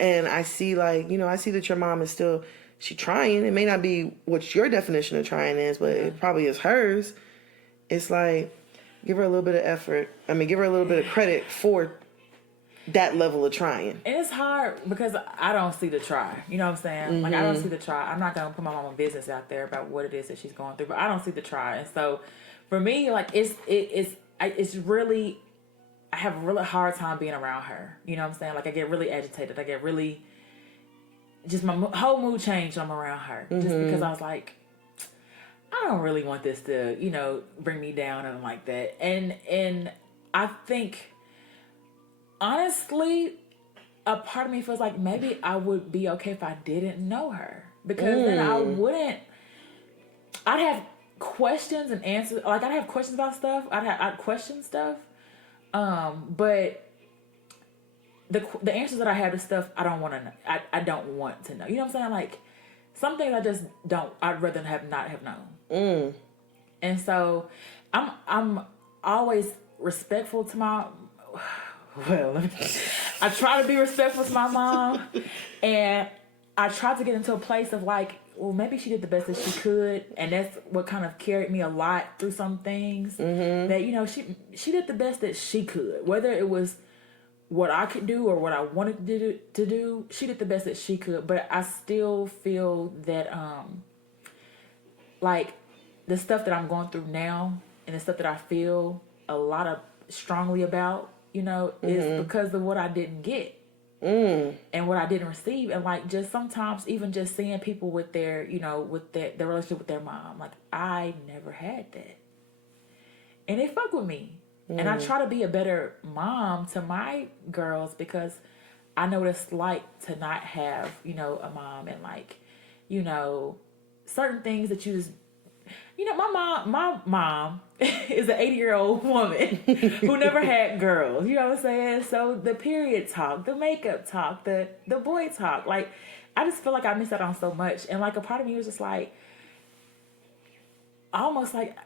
and I see, like, you know, I see that your mom is still, she trying. It may not be what your definition of trying is, but it probably is hers. It's like, give her a little bit of effort. I mean, give her a little bit of credit for that level of trying. And it's hard because I don't see the try. You know what I'm saying? Like, I don't see the try. I'm not going to put my mama's business out there about what it is that she's going through, but I don't see the try. And so, for me, like, it's really... I have a really hard time being around her. You know what I'm saying? Like, I get really agitated. I get really... Just my whole mood changed when I'm around her. Just because I was like, I don't really want this to, you know, bring me down and like that. And I think, honestly, a part of me feels like maybe I would be okay if I didn't know her. Because then I wouldn't... I'd have questions and answers. Like, I'd have questions about stuff. I'd question stuff. But the answers that I have to stuff I don't want to know. I don't want to know. You know what I'm saying? Like, some things I just don't. I'd rather not have known. And so I'm always respectful to my. Well, I try to be respectful to my mom, and I try to get into a place of like, well, maybe she did the best that she could, and that's what kind of carried me a lot through some things. That, you know, she did the best that she could, whether it was what I could do or what I wanted to do. She did the best that she could, but I still feel that like the stuff that I'm going through now and the stuff that I feel a lot of strongly about, is because of what I didn't get. And what I didn't receive. And like, just sometimes even just seeing people with their, with their relationship with their mom, like I never had that. And they fuck with me. And I try to be a better mom to my girls because I know what it's like to not have, a mom and like, certain things that you just, my mom is an 80-year-old woman who never had girls, you know what I'm saying? So the period talk, the makeup talk, the boy talk, like, I just feel like I missed out on so much. And like a part of me was just like, almost like,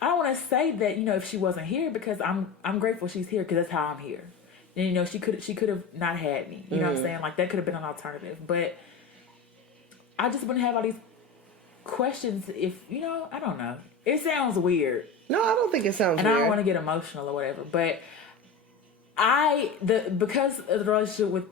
I don't want to say that, if she wasn't here, because I'm grateful she's here because that's how I'm here. And, she could have not had me, you know what I'm saying? Like, that could have been an alternative. But I just wouldn't have all these questions if, I don't know. It sounds weird. No, I don't think it sounds and weird. I don't want to get emotional or whatever. But because of the relationship with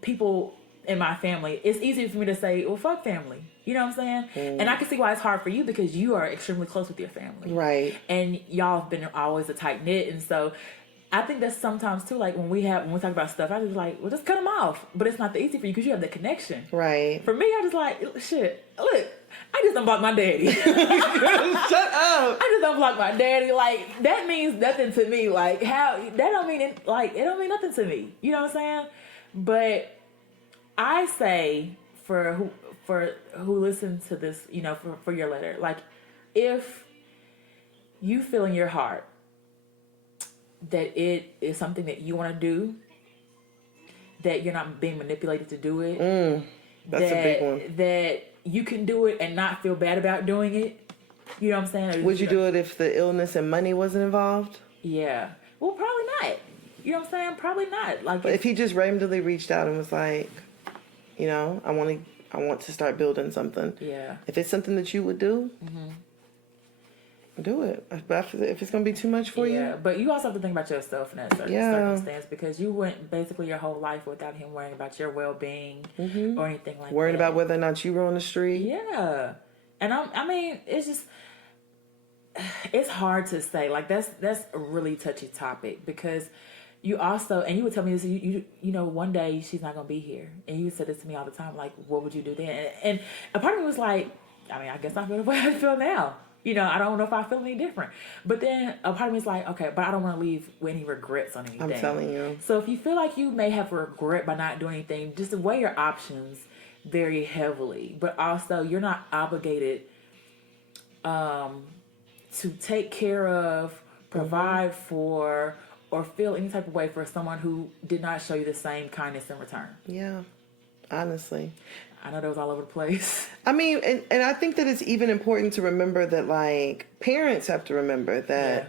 people in my family, it's easy for me to say, well, fuck family. You know what I'm saying? And I can see why it's hard for you because you are extremely close with your family. Right. And y'all have been always a tight knit. And so I think that's sometimes too, like when we talk about stuff, I just like, well, just cut them off. But it's not that easy for you because you have the connection. Right. For me, I just like, shit, look, I just unblocked my daddy. Shut up. I just unblocked my daddy. Like, that means nothing to me. Like, that don't mean it, like, it don't mean nothing to me. You know what I'm saying? But I say for who listens to this, for your letter, like, if you feel in your heart that it is something that you want to do, that you're not being manipulated to do it, that's a big one. That you can do it and not feel bad about doing it. You know what I'm saying? Would you do it if the illness and money wasn't involved? Yeah. Well, probably not. You know what I'm saying? Probably not. Like, but if he just randomly reached out and was like, I want to start building something. Yeah. If it's something that you would do, do it. But if it's going to be too much for you. Yeah, but you also have to think about yourself in that certain circumstance because you went basically your whole life without him worrying about your well-being or anything like that. Worrying about whether or not you were on the street. Yeah. And I mean, it's just, it's hard to say. Like, that's a really touchy topic because you also, and you would tell me this, you know, one day she's not going to be here. And you said this to me all the time, like, what would you do then? And a part of me was like, I mean, I guess I feel the way I feel now. I don't know if I feel any different. But then a part of me is like, okay, but I don't want to leave with any regrets on anything. I'm telling you. So if you feel like you may have a regret by not doing anything, just weigh your options very heavily. But also, you're not obligated to take care of, provide for, or feel any type of way for someone who did not show you the same kindness in return. Yeah, honestly. I know that was all over the place. I mean, and I think that it's even important to remember that, like, parents have to remember that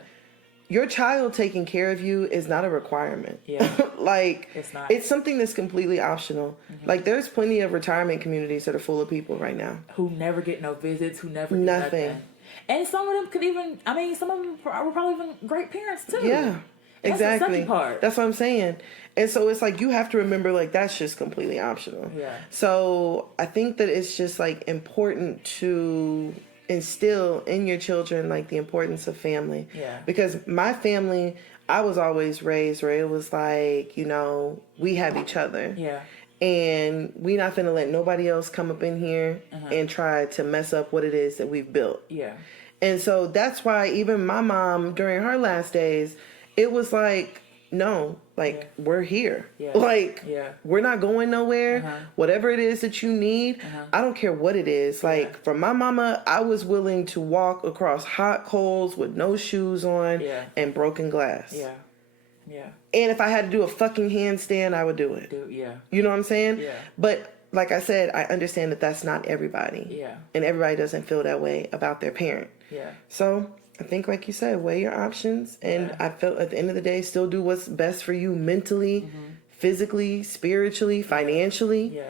your child taking care of you is not a requirement. Yeah. Like, it's not. It's something that's completely optional. Mm-hmm. Like, there's plenty of retirement communities that are full of people right now. Who never get no visits, who never do nothing. And some of them could even, some of them were probably even great parents, too. Yeah. Exactly. That's the sucky part. That's what I'm saying. And so it's like you have to remember, like, that's just completely optional. Yeah. So I think that it's just, like, important to instill in your children, like, the importance of family. Yeah. Because my family, I was always raised where it was like, we have each other. Yeah. And we not finna let nobody else come up in here and try to mess up what it is that we've built. Yeah. And so that's why even my mom, during her last days, it was like, no, like, we're here. Yeah. Like, we're not going nowhere. Whatever it is that you need, I don't care what it is. Like, for my mama, I was willing to walk across hot coals with no shoes on and broken glass. Yeah. Yeah. And if I had to do a fucking handstand, I would do it. You know what I'm saying? Yeah. But like I said, I understand that that's not everybody. Yeah. And everybody doesn't feel that way about their parent. Yeah. So I think, like you said, weigh your options. And I felt at the end of the day, still do what's best for you mentally, physically, spiritually, financially. Yeah.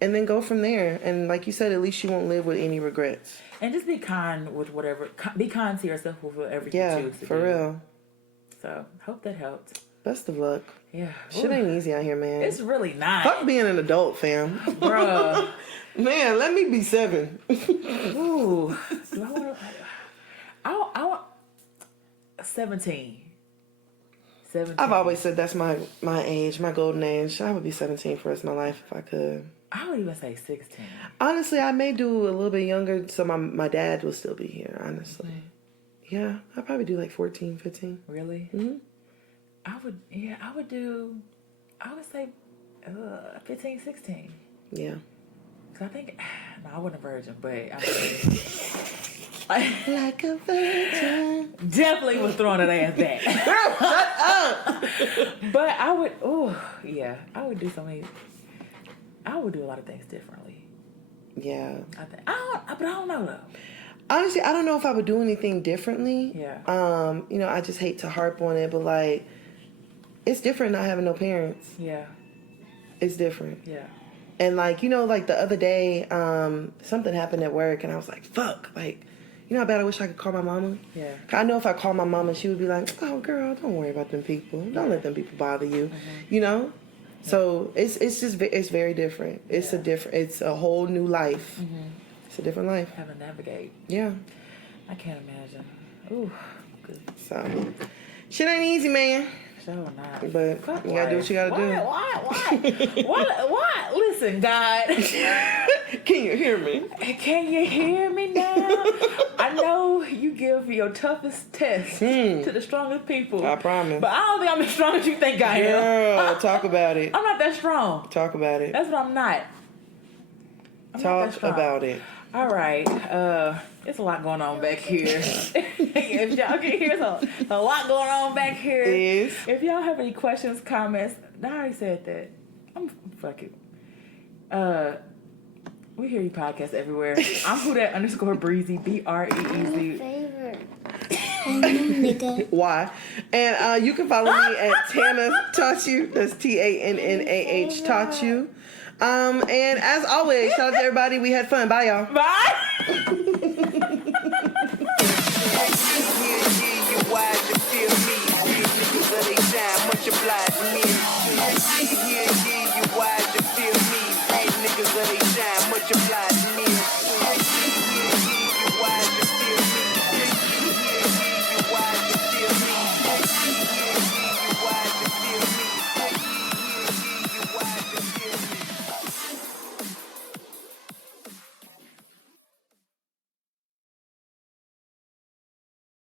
And then go from there. And like you said, at least you won't live with any regrets. And just be kind with whatever. Be kind to yourself with whatever you choose to do. Yeah, for real. So, hope that helped. Best of luck. Yeah. Shit ain't easy out here, man. It's really not. Fuck being an adult, fam. Bruh. Man, let me be 7. Ooh. Do I want 17. 17. I've always said that's my age, my golden age. I would be 17 for the rest of my life if I could. I would even say 16. Honestly, I may do a little bit younger so my dad will still be here, honestly. Yeah, I'd probably do like 14, 15. Really? Mm-hmm. I would say 15, 16. Yeah. Cause I think, no, I wasn't a virgin, but I Like a virgin. definitely was throwing that ass back. But I would do so many. I would do a lot of things differently. Yeah. But I don't know though. Honestly, I don't know if I would do anything differently. Yeah. I just hate to harp on it, but like, it's different not having no parents. Yeah. It's different. Yeah. And like, like the other day, something happened at work and I was like, fuck, like, you know how bad I wish I could call my mama? Yeah. I know if I call my mama, she would be like, oh girl, don't worry about them people. Don't let them people bother you. Mm-hmm. So it's very different. It's a whole new life. Mm-hmm. It's a different life. Having to navigate. Yeah. I can't imagine. Ooh. Good. So, shit ain't easy, man. Sure not. But you gotta do what you gotta do. Why? Listen, God. Can you hear me? Can you hear me now? I know you give your toughest test to the strongest people. I promise. But I don't think I'm as strong as you think I am. Girl, talk about it. I'm not that strong. Talk about it. That's what I'm not. Talk about it. All right. It's a lot going on back here. If y'all can hear a lot going on back here. If y'all have any questions, comments, I already said that. Fuck it. We hear you podcast everywhere. I'm who_that_breezy, BREEZ. Nigga. Why? And you can follow me at Tana Taught You. That's TANNAH Taught You. And as always, shout out to everybody. We had fun. Bye, y'all. Bye.